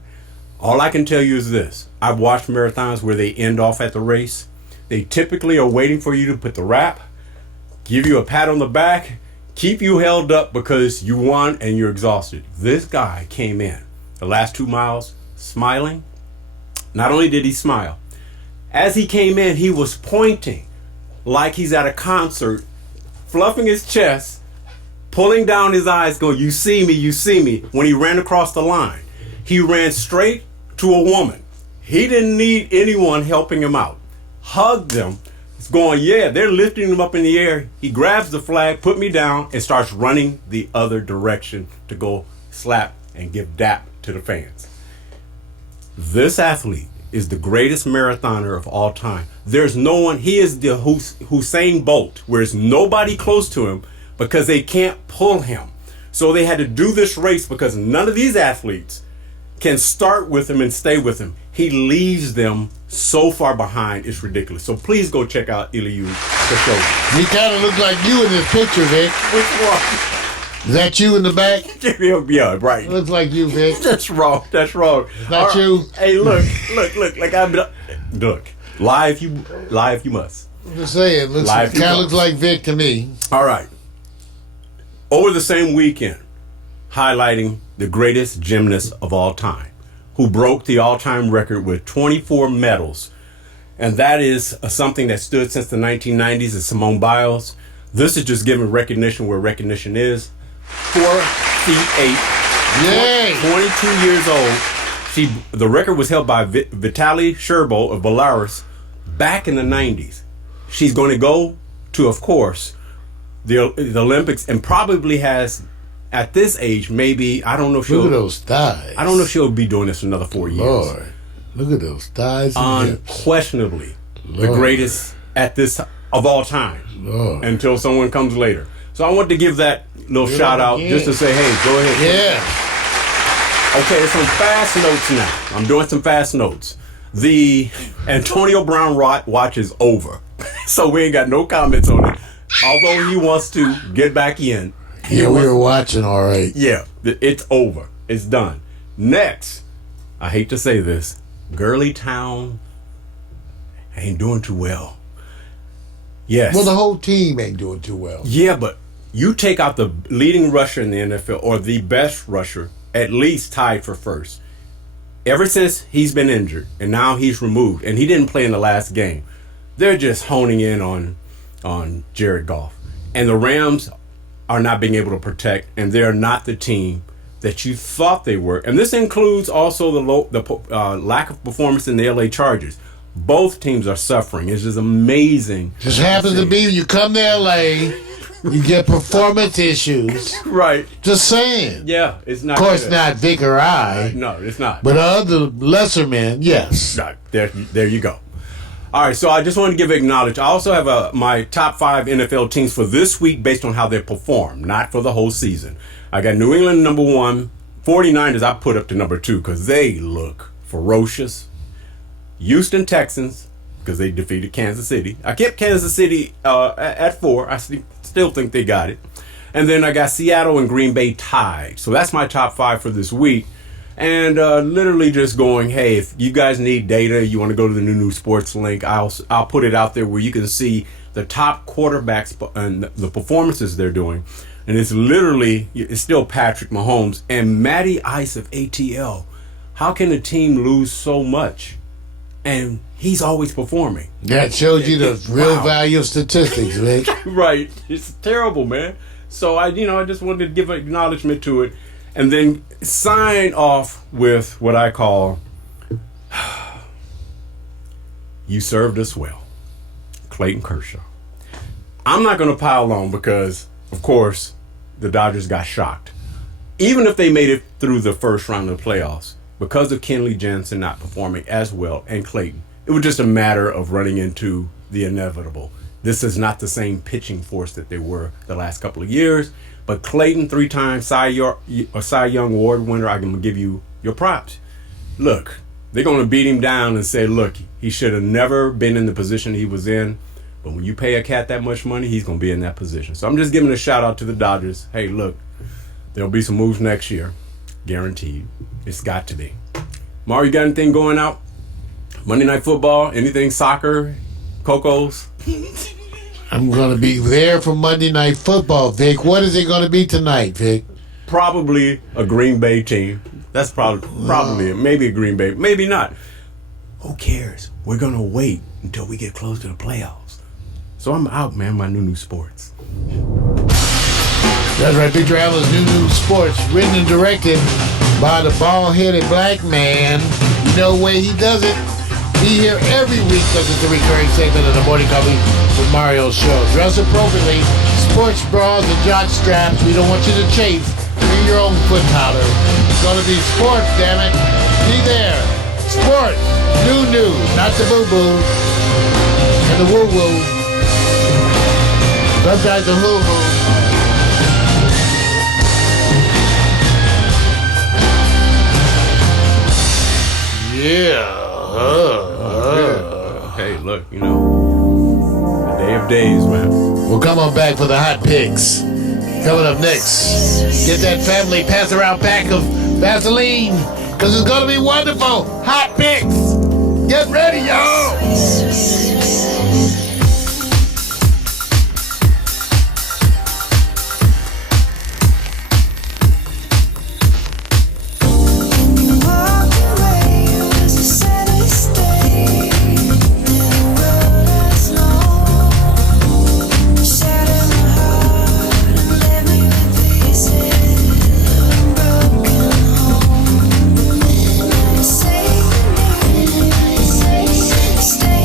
All I can tell you is this. I've watched marathons where they end off at the race. They typically are waiting for you to put the wrap, give you a pat on the back, keep you held up because you won and you're exhausted. This guy came in the last 2 miles smiling. Not only did he smile, as he came in, he was pointing like he's at a concert, fluffing his chest, pulling down his eyes, going, "You see me, you see me." When he ran across the line, he ran straight to a woman. He didn't need anyone helping him out. Hugged them. He's going, yeah, they're lifting him up in the air. He grabs the flag, put me down, and starts running the other direction to go slap and give dap to the fans. This athlete is the greatest marathoner of all time. There's no one, he is the Usain Bolt, where there's nobody close to him because they can't pull him. So they had to do this race because none of these athletes can start with him and stay with him. He leaves them so far behind, it's ridiculous. So please go check out Eliud Kipchoge. He kind of looks like you in this picture, Vic. Which one? Is that you in the back? Yeah, right. Looks like you, Vic. That's wrong. That's wrong. Not you. Hey, look. Like look. Live you must. I'm just saying, Live kind of you looks like Vic to me. All right. Over the same weekend, highlighting the greatest gymnast of all time, who broke the all-time record with 24 medals. And that is something that stood since the 1990s, is Simone Biles. This is just giving recognition where recognition is. 4 feet 8. Yay! 22 years old. The record was held by Vitaly Sherbo of Belarus back in the 90s. She's going to go to, of course, the Olympics, and probably has, at this age, maybe, I don't know if she'll... Look at those thighs. I don't know if she'll be doing this another 4 years. Lord, look at those thighs and hips. Unquestionably, the Lord. greatest at this of all time. Lord. Until someone comes later. So I want to give that little shout out just to say, hey, go ahead. Yeah. Okay, some fast notes now. I'm doing some fast notes. The Antonio Brown watch is over. So we ain't got no comments on it. Although he wants to get back in. Yeah, we were watching, all right. Yeah, it's over. It's done. Next, I hate to say this, Girly Town ain't doing too well. Yes. Well, the whole team ain't doing too well. Yeah, but you take out the leading rusher in the NFL, or the best rusher, at least tied for first. Ever since he's been injured, and now he's removed, and he didn't play in the last game, they're just honing in on Jared Goff. And the Rams are not being able to protect, and they're not the team that you thought they were. And this includes also the lack of performance in the LA Chargers. Both teams are suffering. It's just amazing. Just happens to be you come to LA, you get performance issues. Right. Just saying. Yeah, it's not. Of course, good. not Vic or I. No, it's not. But other lesser men, yes. No, there you go. All right, so I just wanted to give acknowledge. I also have my top 5 NFL teams for this week based on how they perform, not for the whole season. I got New England number 1, 49ers I put up to number 2 because they look ferocious. Houston Texans because they defeated Kansas City. I kept Kansas City at 4. I still think they got it. And then I got Seattle and Green Bay tied. So that's my top 5 for this week. And literally just going, hey, if you guys need data, you want to go to the new sports link, I'll put it out there where you can see the top quarterbacks and the performances they're doing. And it's still Patrick Mahomes and Matty Ice of ATL. How can a team lose so much? And he's always performing. That shows you the real value of statistics, Vic. Right. It's terrible, man. So I just wanted to give an acknowledgement to it. And then sign off with what I call, you served us well, Clayton Kershaw. I'm not going to pile on because, of course, the Dodgers got shocked. Even if they made it through the first round of the playoffs, because of Kenley Jansen not performing as well and Clayton, it was just a matter of running into the inevitable. This is not the same pitching force that they were the last couple of years. But Clayton, 3-time Cy Young Award winner, I'm going to give you your props. Look, they're going to beat him down and say, look, he should have never been in the position he was in. But when you pay a cat that much money, he's going to be in that position. So I'm just giving a shout out to the Dodgers. Hey, look, there'll be some moves next year. Guaranteed. It's got to be. Mario, you got anything going out? Monday Night Football? Anything soccer? Cocos? I'm going to be there for Monday Night Football, Vic. What is it going to be tonight, Vic? Probably a Green Bay team. That's probably it. Maybe a Green Bay. Maybe not. Who cares? We're going to wait until we get close to the playoffs. So I'm out, man. My new sports. That's right. Victor Allen's new sports, written and directed by the bald-headed black man. You know the way he does it. Be here every week because it's a recurring segment of the Morning Coffee with Mario's show. Dress appropriately, sports bras and jock straps. We don't want you to chafe. Bring your own foot powder. It's going to be sports, damn it. Be there. Sports. New. Not the boo-boo. And the woo-woo. Sometimes the hoo-hoo. Yeah. Hey, look, the day of days, man. We'll come on back for the hot picks. Coming up next, get that family pass around pack of Vaseline, because it's going to be wonderful. Hot picks. Get ready, y'all. Stay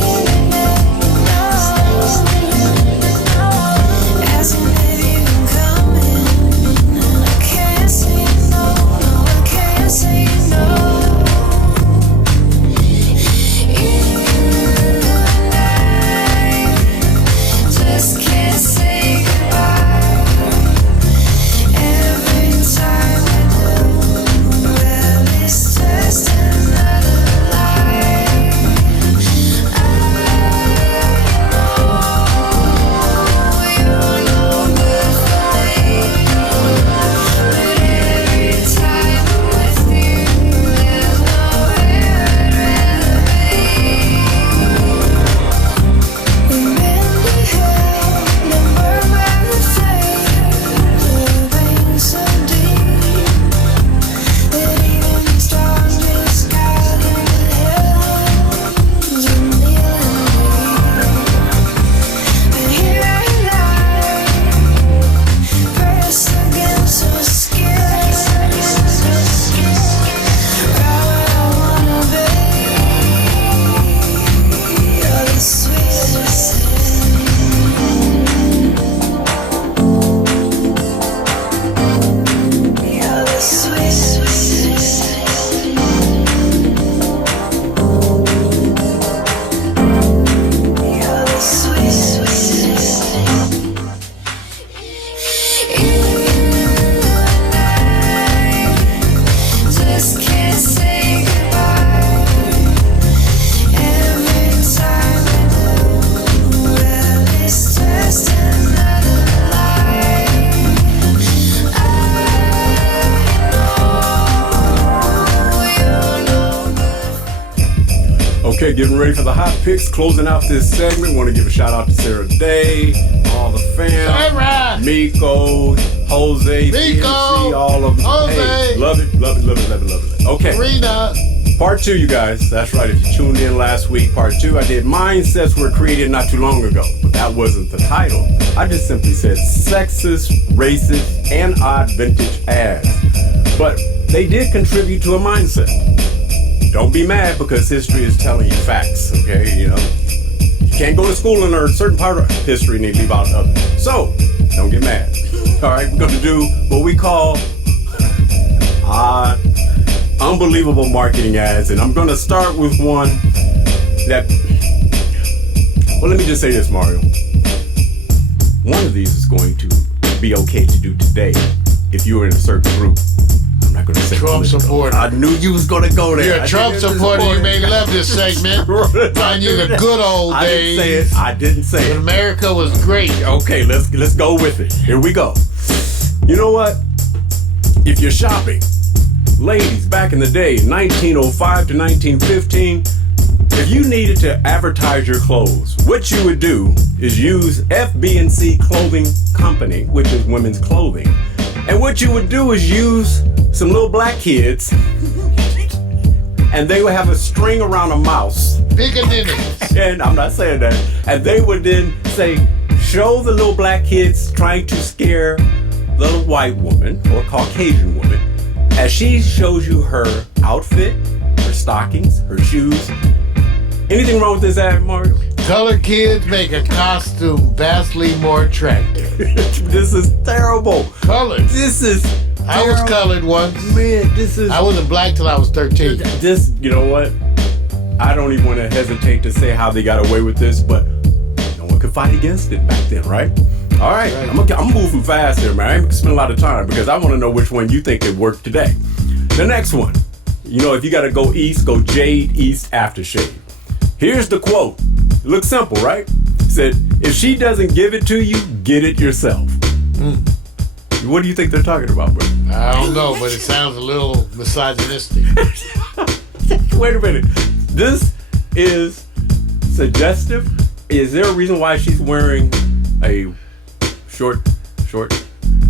Okay, getting ready for the hot picks. Closing out this segment. Want to give a shout out to Sarah Day, all the fam, Sarah! Miko, Jose, Miko! PNC, all of them. Jose! Hey, love it, love it, love it, love it, love it. Okay. Rena. Part 2, you guys. That's right. If you tuned in last week, part 2, I did mindsets were created not too long ago, but that wasn't the title. I just simply said sexist, racist, and odd vintage ads. But they did contribute to a mindset. Don't be mad because history is telling you facts, okay? You know, you can't go to school and learn a certain part of history and they leave out others. So, don't get mad. All right, we're going to do what we call odd, unbelievable marketing ads, and I'm going to start with one that, well, let me just say this, Mario. One of these is going to be okay to do today if you're in a certain group. I'm not going to say Trump political. supporter. I knew you was going to go there. You're a Trump supporter. You may love this segment. Remind you the good old I days. didn't say it. I didn't say When it. America was great. Okay, let's go with it. Here we go. You know what? If you're shopping, ladies, back in the day, 1905 to 1915, if you needed to advertise your clothes, what you would do is use FB&C Clothing Company, which is women's clothing. And what you would do is use some little black kids, and they would have a string around a mouse. Piccadilly. And I'm not saying that. And they would then say, show the little black kids trying to scare the little white woman or Caucasian woman as she shows you her outfit, her stockings, her shoes. Anything wrong with this ad, Mario? Colored kids make a costume vastly more attractive. This is terrible. Colored. This is I was colored once. Man, this is... I wasn't black till I was 13. This, you know what? I don't even want to hesitate to say how they got away with this, but no one could fight against it back then, right? All right, I'm moving fast here, man. I ain't gonna spend a lot of time because I want to know which one you think could work today. The next one, you know, if you got to go east, go Jade East Aftershave. Here's the quote. It looks simple, right? It said, if she doesn't give it to you, get it yourself. What do you think they're talking about, bro? I don't know, but it sounds a little misogynistic. Wait a minute. This is suggestive. Is there a reason why she's wearing a short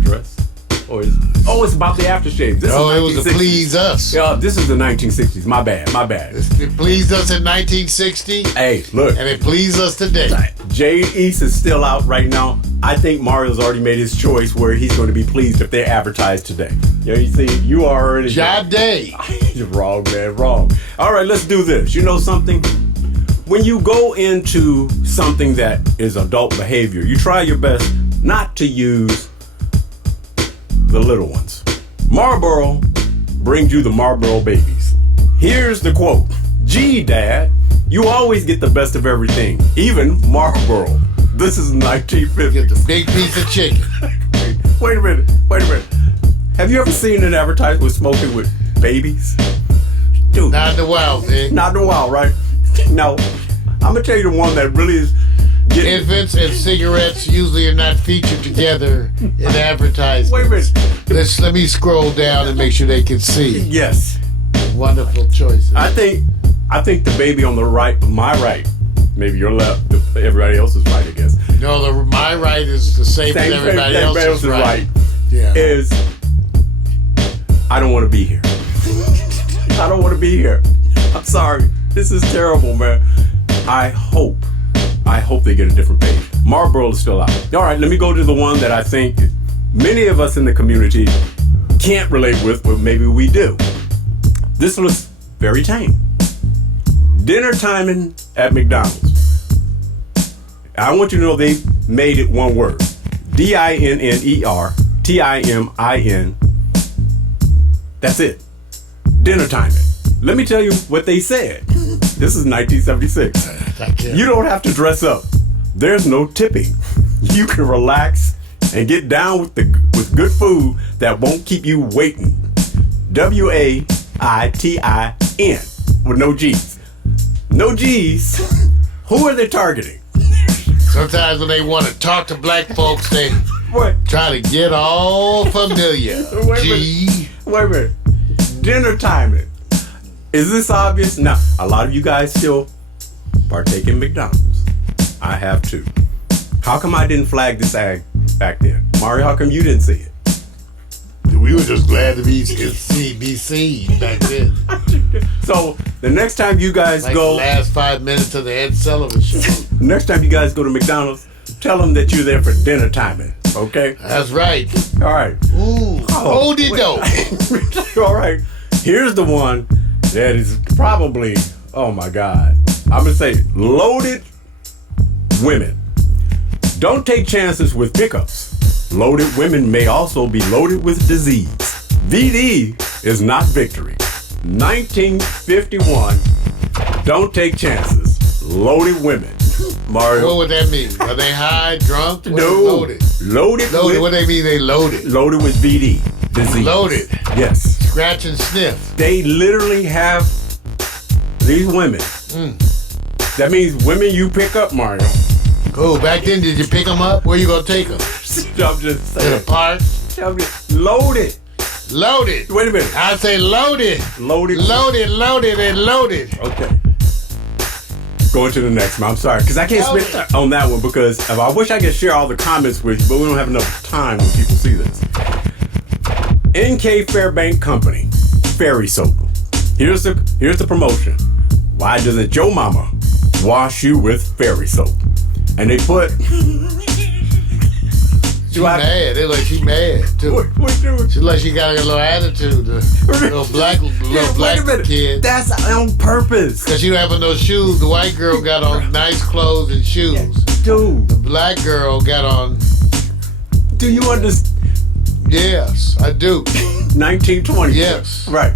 dress? Or it's about the aftershave. This No, is it was to 1960s. please us. Yeah, this is the 1960s. My bad. It pleased us in 1960, Hey, look. and it pleased us today. Jade East is still out right now. I think Mario's already made his choice where he's going to be pleased if they're advertised today. You know, you see, you are already... Jade. You're wrong, man, wrong. All right, let's do this. You know something? When you go into something that is adult behavior, you try your best not to use the little ones. Marlboro brings you the Marlboro babies. Here's the quote. Gee, Dad, you always get the best of everything, even Marlboro. This is 1950. Get the big piece of chicken. Wait a minute. Have you ever seen an advertisement with smoking with babies? Dude, Not in the wild, Vic. not in a while, right? No. I'm gonna tell you the one that really is getting... Infants and cigarettes usually are not featured together in advertisements. Wait a minute. Let me scroll down and make sure they can see. Yes. Wonderful choices. I think the baby on the right, my right, maybe your left, everybody else is right, I guess. No, my right is the same as everybody else's right. Yeah. Is I don't want to be here. I don't want to be here. I'm sorry. This is terrible, man. I hope they get a different page. Marlboro is still out. All right, let me go to the one that I think many of us in the community can't relate with, but maybe we do. This was very tame. Dinner timing at McDonald's. I want you to know they made it one word. DINNER TIMIN. That's it. Dinner timing. Let me tell you what they said. This is 1976. You don't have to dress up. There's no tipping. You can relax and get down with good food that won't keep you waiting. WAITIN with no G's. No G's. Who are they targeting? Sometimes when they want to talk to black folks, they What? try to get all familiar. Wait a Gee. Wait a minute. Dinner timing. Is this obvious? Now, a lot of you guys still partake in McDonald's. I have too. How come I didn't flag this ad back then? Mario, how come you didn't see it? We were just glad to be seen back then. So the next time you guys Like go, the last 5 minutes of the Ed Sullivan Show. next time you guys go to McDonald's, tell them that you're there for dinner timing. Okay. That's right. All right. Ooh, hold it though. All right. Here's the one that is probably, oh my God, I'm gonna say loaded women. Don't take chances with pickups. Loaded women may also be loaded with disease. VD is not victory. 1951. Don't take chances. Loaded women. Mario. What would that mean? Are they high, drunk? What is No. loaded. Loaded. Loaded. With, What do they mean? They loaded. loaded with VD. Disease. Loaded. Yes. Scratch and sniff. They literally have these women. That means women you pick up, Mario. Oh, back then, did you pick them up? Where you gonna take them? I'm just To the saying. park? Loaded. Loaded. Wait a minute. I say loaded. Loaded. Loaded, loaded, and loaded. Okay. Going to the next one. I'm sorry, because I can't spend time on that one because I wish I could share all the comments with you, but we don't have enough time when people see this. NK Fairbank Company, Fairy Soap. Here's the promotion. Why doesn't your mama wash you with Fairy Soap? And they put. She mad. They like she mad too. What doing? She like she got a little attitude. Little black Wait a minute. kid. That's on purpose. Cause she don't have on those shoes. The white girl got on nice clothes and shoes. Dude, The black girl got on. do you understand? Yes, I do. 1920. Yes. Right.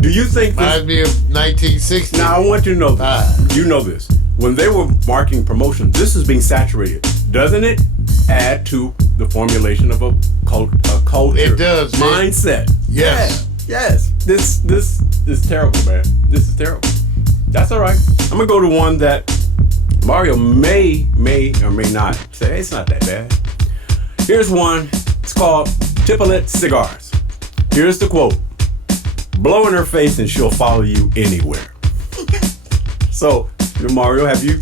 Do you think this? Reminds me of 1960. Now I want you to know this. You know this. When they were marketing promotion, this is being saturated. Doesn't it add to the formulation of a culture? It does, man. Mindset. Yes. Yeah. Yes. This is terrible, man. This is terrible. That's all right. I'm gonna go to one that Mario may or may not say. Hey, it's not that bad. Here's one. It's called Tipolette Cigars. Here's the quote. Blow in her face and she'll follow you anywhere. So, Mario, have you?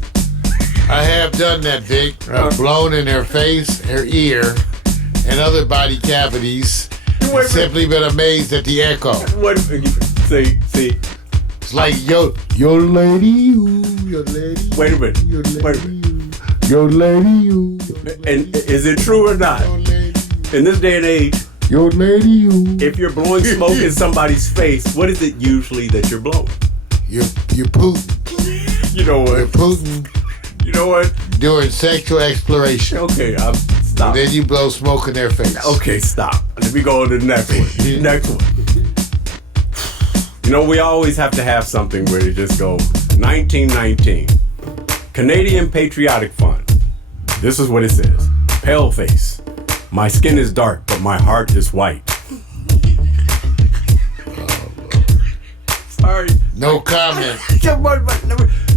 I have done that, Vic. I've blown in her face, her ear, and other body cavities. Wait, Simply been amazed at the echo. What? See. It's like, yo lady, you, yo lady. Wait a minute. Yo lady, Wait a minute. Yo lady, you. And is it true or not? Yo lady, In this day and age, yo lady, you. if you're blowing smoke in somebody's face, what is it usually that you're blowing? You're Putin. You know You're what? Putin You know what? doing sexual exploration. Okay, I'm stop. Then you blow smoke in their face. Okay, stop. Let me go on to the next one. Next one. You know, we always have to have something where you just go 1919. Canadian Patriotic Fund. This is what it says. Pale face. My skin is dark, but my heart is white. Sorry. No comment.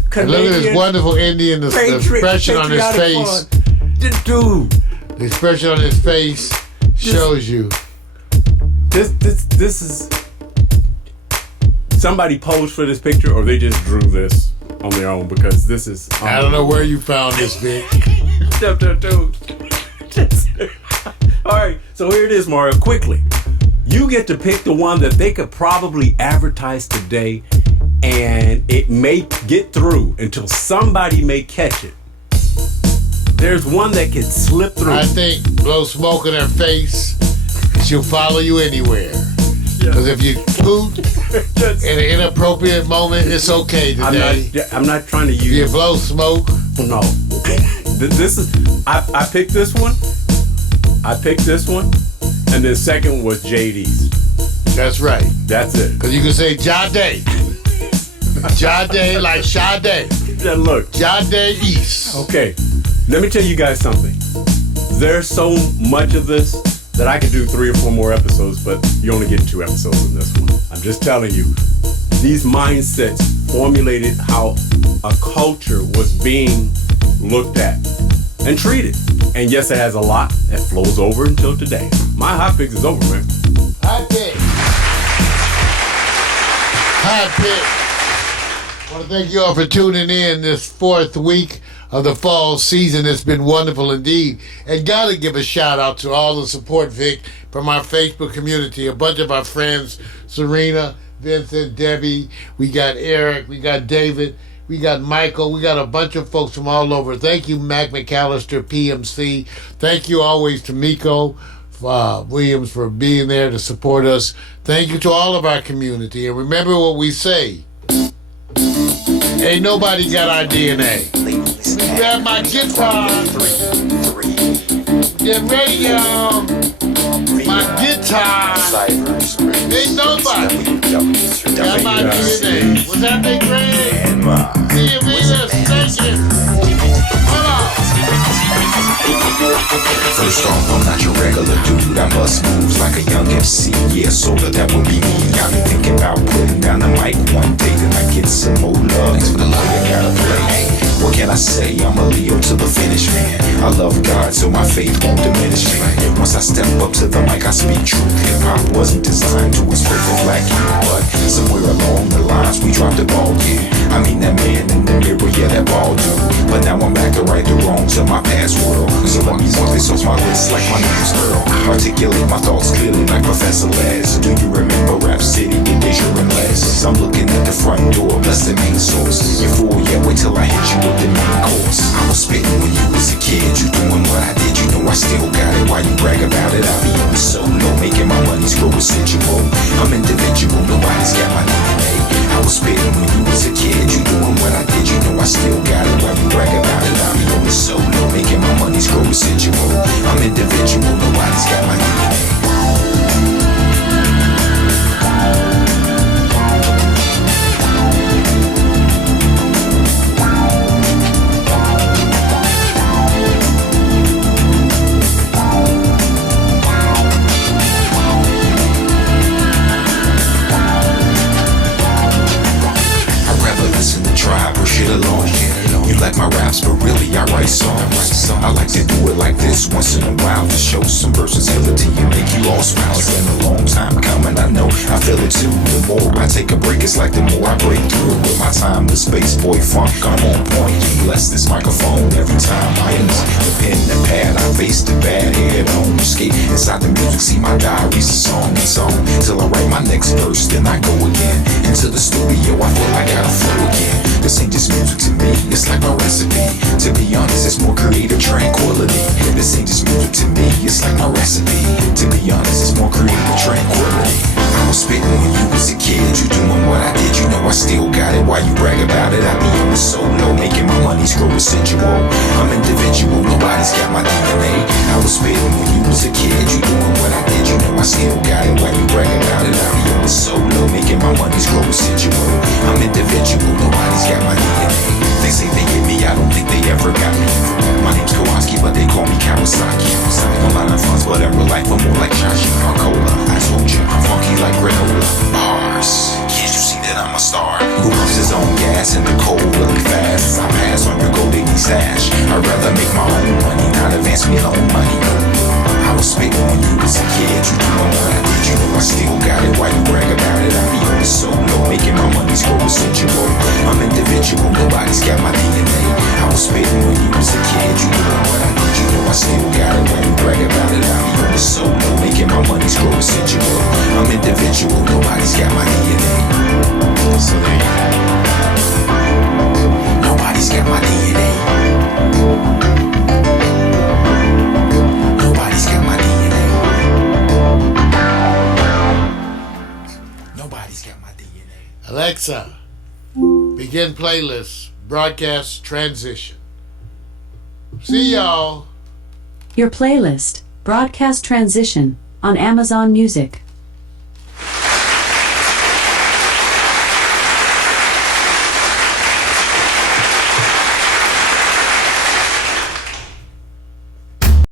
Canadian Look at this wonderful Indian, the expression on his face. Fund. Dude. The expression on his face shows you. This is somebody posed for this picture or they just drew this on their own because this is I don't know where you found this, Vic. All right, so here it is, Mario. Quickly, you get to pick the one that they could probably advertise today, and it may get through until somebody may catch it. There's one that can slip through. I think blow smoke in her face, she'll follow you anywhere. Because if you poot in an inappropriate moment, it's okay today. I'm not trying to If you use. blow smoke, No. This is. I picked this one. And the second one was JD's. that's right. That's it. Because you can say Jade. Jade like Sade. Yeah, look. Jade East. Okay. Let me tell you guys something. There's so much of this that I could do 3 or 4 more episodes, but you only get 2 episodes in this one. I'm just telling you, these mindsets formulated how a culture was being looked at and treated. And yes, it has a lot that flows over until today. My hot picks is over, man. Hot pick. Hot pick. I want to thank you all for tuning in this 4th week of the fall season. It's been wonderful indeed. And got to give a shout out to all the support, Vic, from our Facebook community. A bunch of our friends, Serena, Vincent, Debbie, we got Eric, we got David, we got Michael, we got a bunch of folks from all over. Thank you, Mac McAllister, PMC. Thank you always to Miko Williams for being there to support us. Thank you to all of our community. And remember what we say. Ain't nobody got our DNA. Grab my guitar. Get ready, y'all. My guitar. Ain't nobody got my DNA. Was that Big Red? See you, Venus. Thank you. Come on. First off, I'm not your regular dude. I bust moves like a young MC. Yeah, soda, that would be me. I've been thinking about putting down the mic one day, then I get some more love. Thanks for the love you gotta play. What can I say? I'm a Leo to the finish, man. I love God, so my faith won't diminish me. Once I step up to the mic, I speak truth. Hip-hop wasn't designed to exploit the black youth, but somewhere along the lines, we dropped the ball, yeah. I mean, that man in the mirror, yeah, that ball dude. But now I'm back to right the wrongs of my past world. So let me walk this off my list like my name's Earl. Articulate my thoughts clearly like Professor Les. Do you remember Rap City with Deja and Les? I'm looking at the front door, bless the main source. You fool, yeah, wait till I hit you with the main course. I was spitting when you was a kid. You doing what I did, you know I still got it. Why you brag about it? I be on the solo, making my money's grow residual. I'm individual, nobody's got my DNA. I was spitting when you was a kid. You doing what I did, you know I still got it. Why you brag about it? I be on the solo, making my money's grow residual. I'm individual, nobody's got my DNA. You like my raps, but really I write songs. I like to do it like this once in a while to show some versatility and make you all smile. It's been a long time coming, I know, I feel it too. The more I take a break, it's like the more I break through. With my timeless space boy funk, I'm on point. You bless this microphone every time I enter. The pen and pad, I face the bad head on. Skate inside the music, see my diary's a song and song. Till I write my next verse, then I go again. Into the studio, I feel I gotta flow again. This ain't just music to me, it's like my recipe. To be honest, it's more creative tranquility. This ain't just music to me, it's like my recipe. To be honest, it's more creative tranquility. I was spitting when you was a kid. You doing what I did, you know I still got it. Why you brag about it? I be on the solo, making my money's grow residual. I'm individual, nobody's got my DNA. I was spitting when you was a kid. You doing what I did, you know I still got it. Why you brag about it? I be on the solo, making my money's grow residual. I'm individual, nobody's got my DNA. They say they get me, I don't think they ever got me. My name's Kowalski, but they call me Kawasaki. A lot of funds, but in real life I'm more like Shashi or Cola. I told you, I'm funky like granola. Bars, can't you see that I'm a star? Who pumps his own gas in the cold really fast? I pass on your gold digging stash. I'd rather make my own money, not advance me loan money. I was spitting when you was a kid. You doing what I did, you know I still got it. Why you brag about it? I be on the solo, making my money's grow residual. I'm individual, nobody's got my DNA. I was spitting when you was a kid. You doing what I did, you know I still got it. Why you brag about it? I be on the solo, making my money's grow residual. I'm individual, nobody's got my DNA. So there you go. Nobody's got my DNA. Nobody's got my DNA. Nobody's got my DNA. Alexa, begin playlist, broadcast transition. See y'all. Your playlist, broadcast transition, on Amazon Music.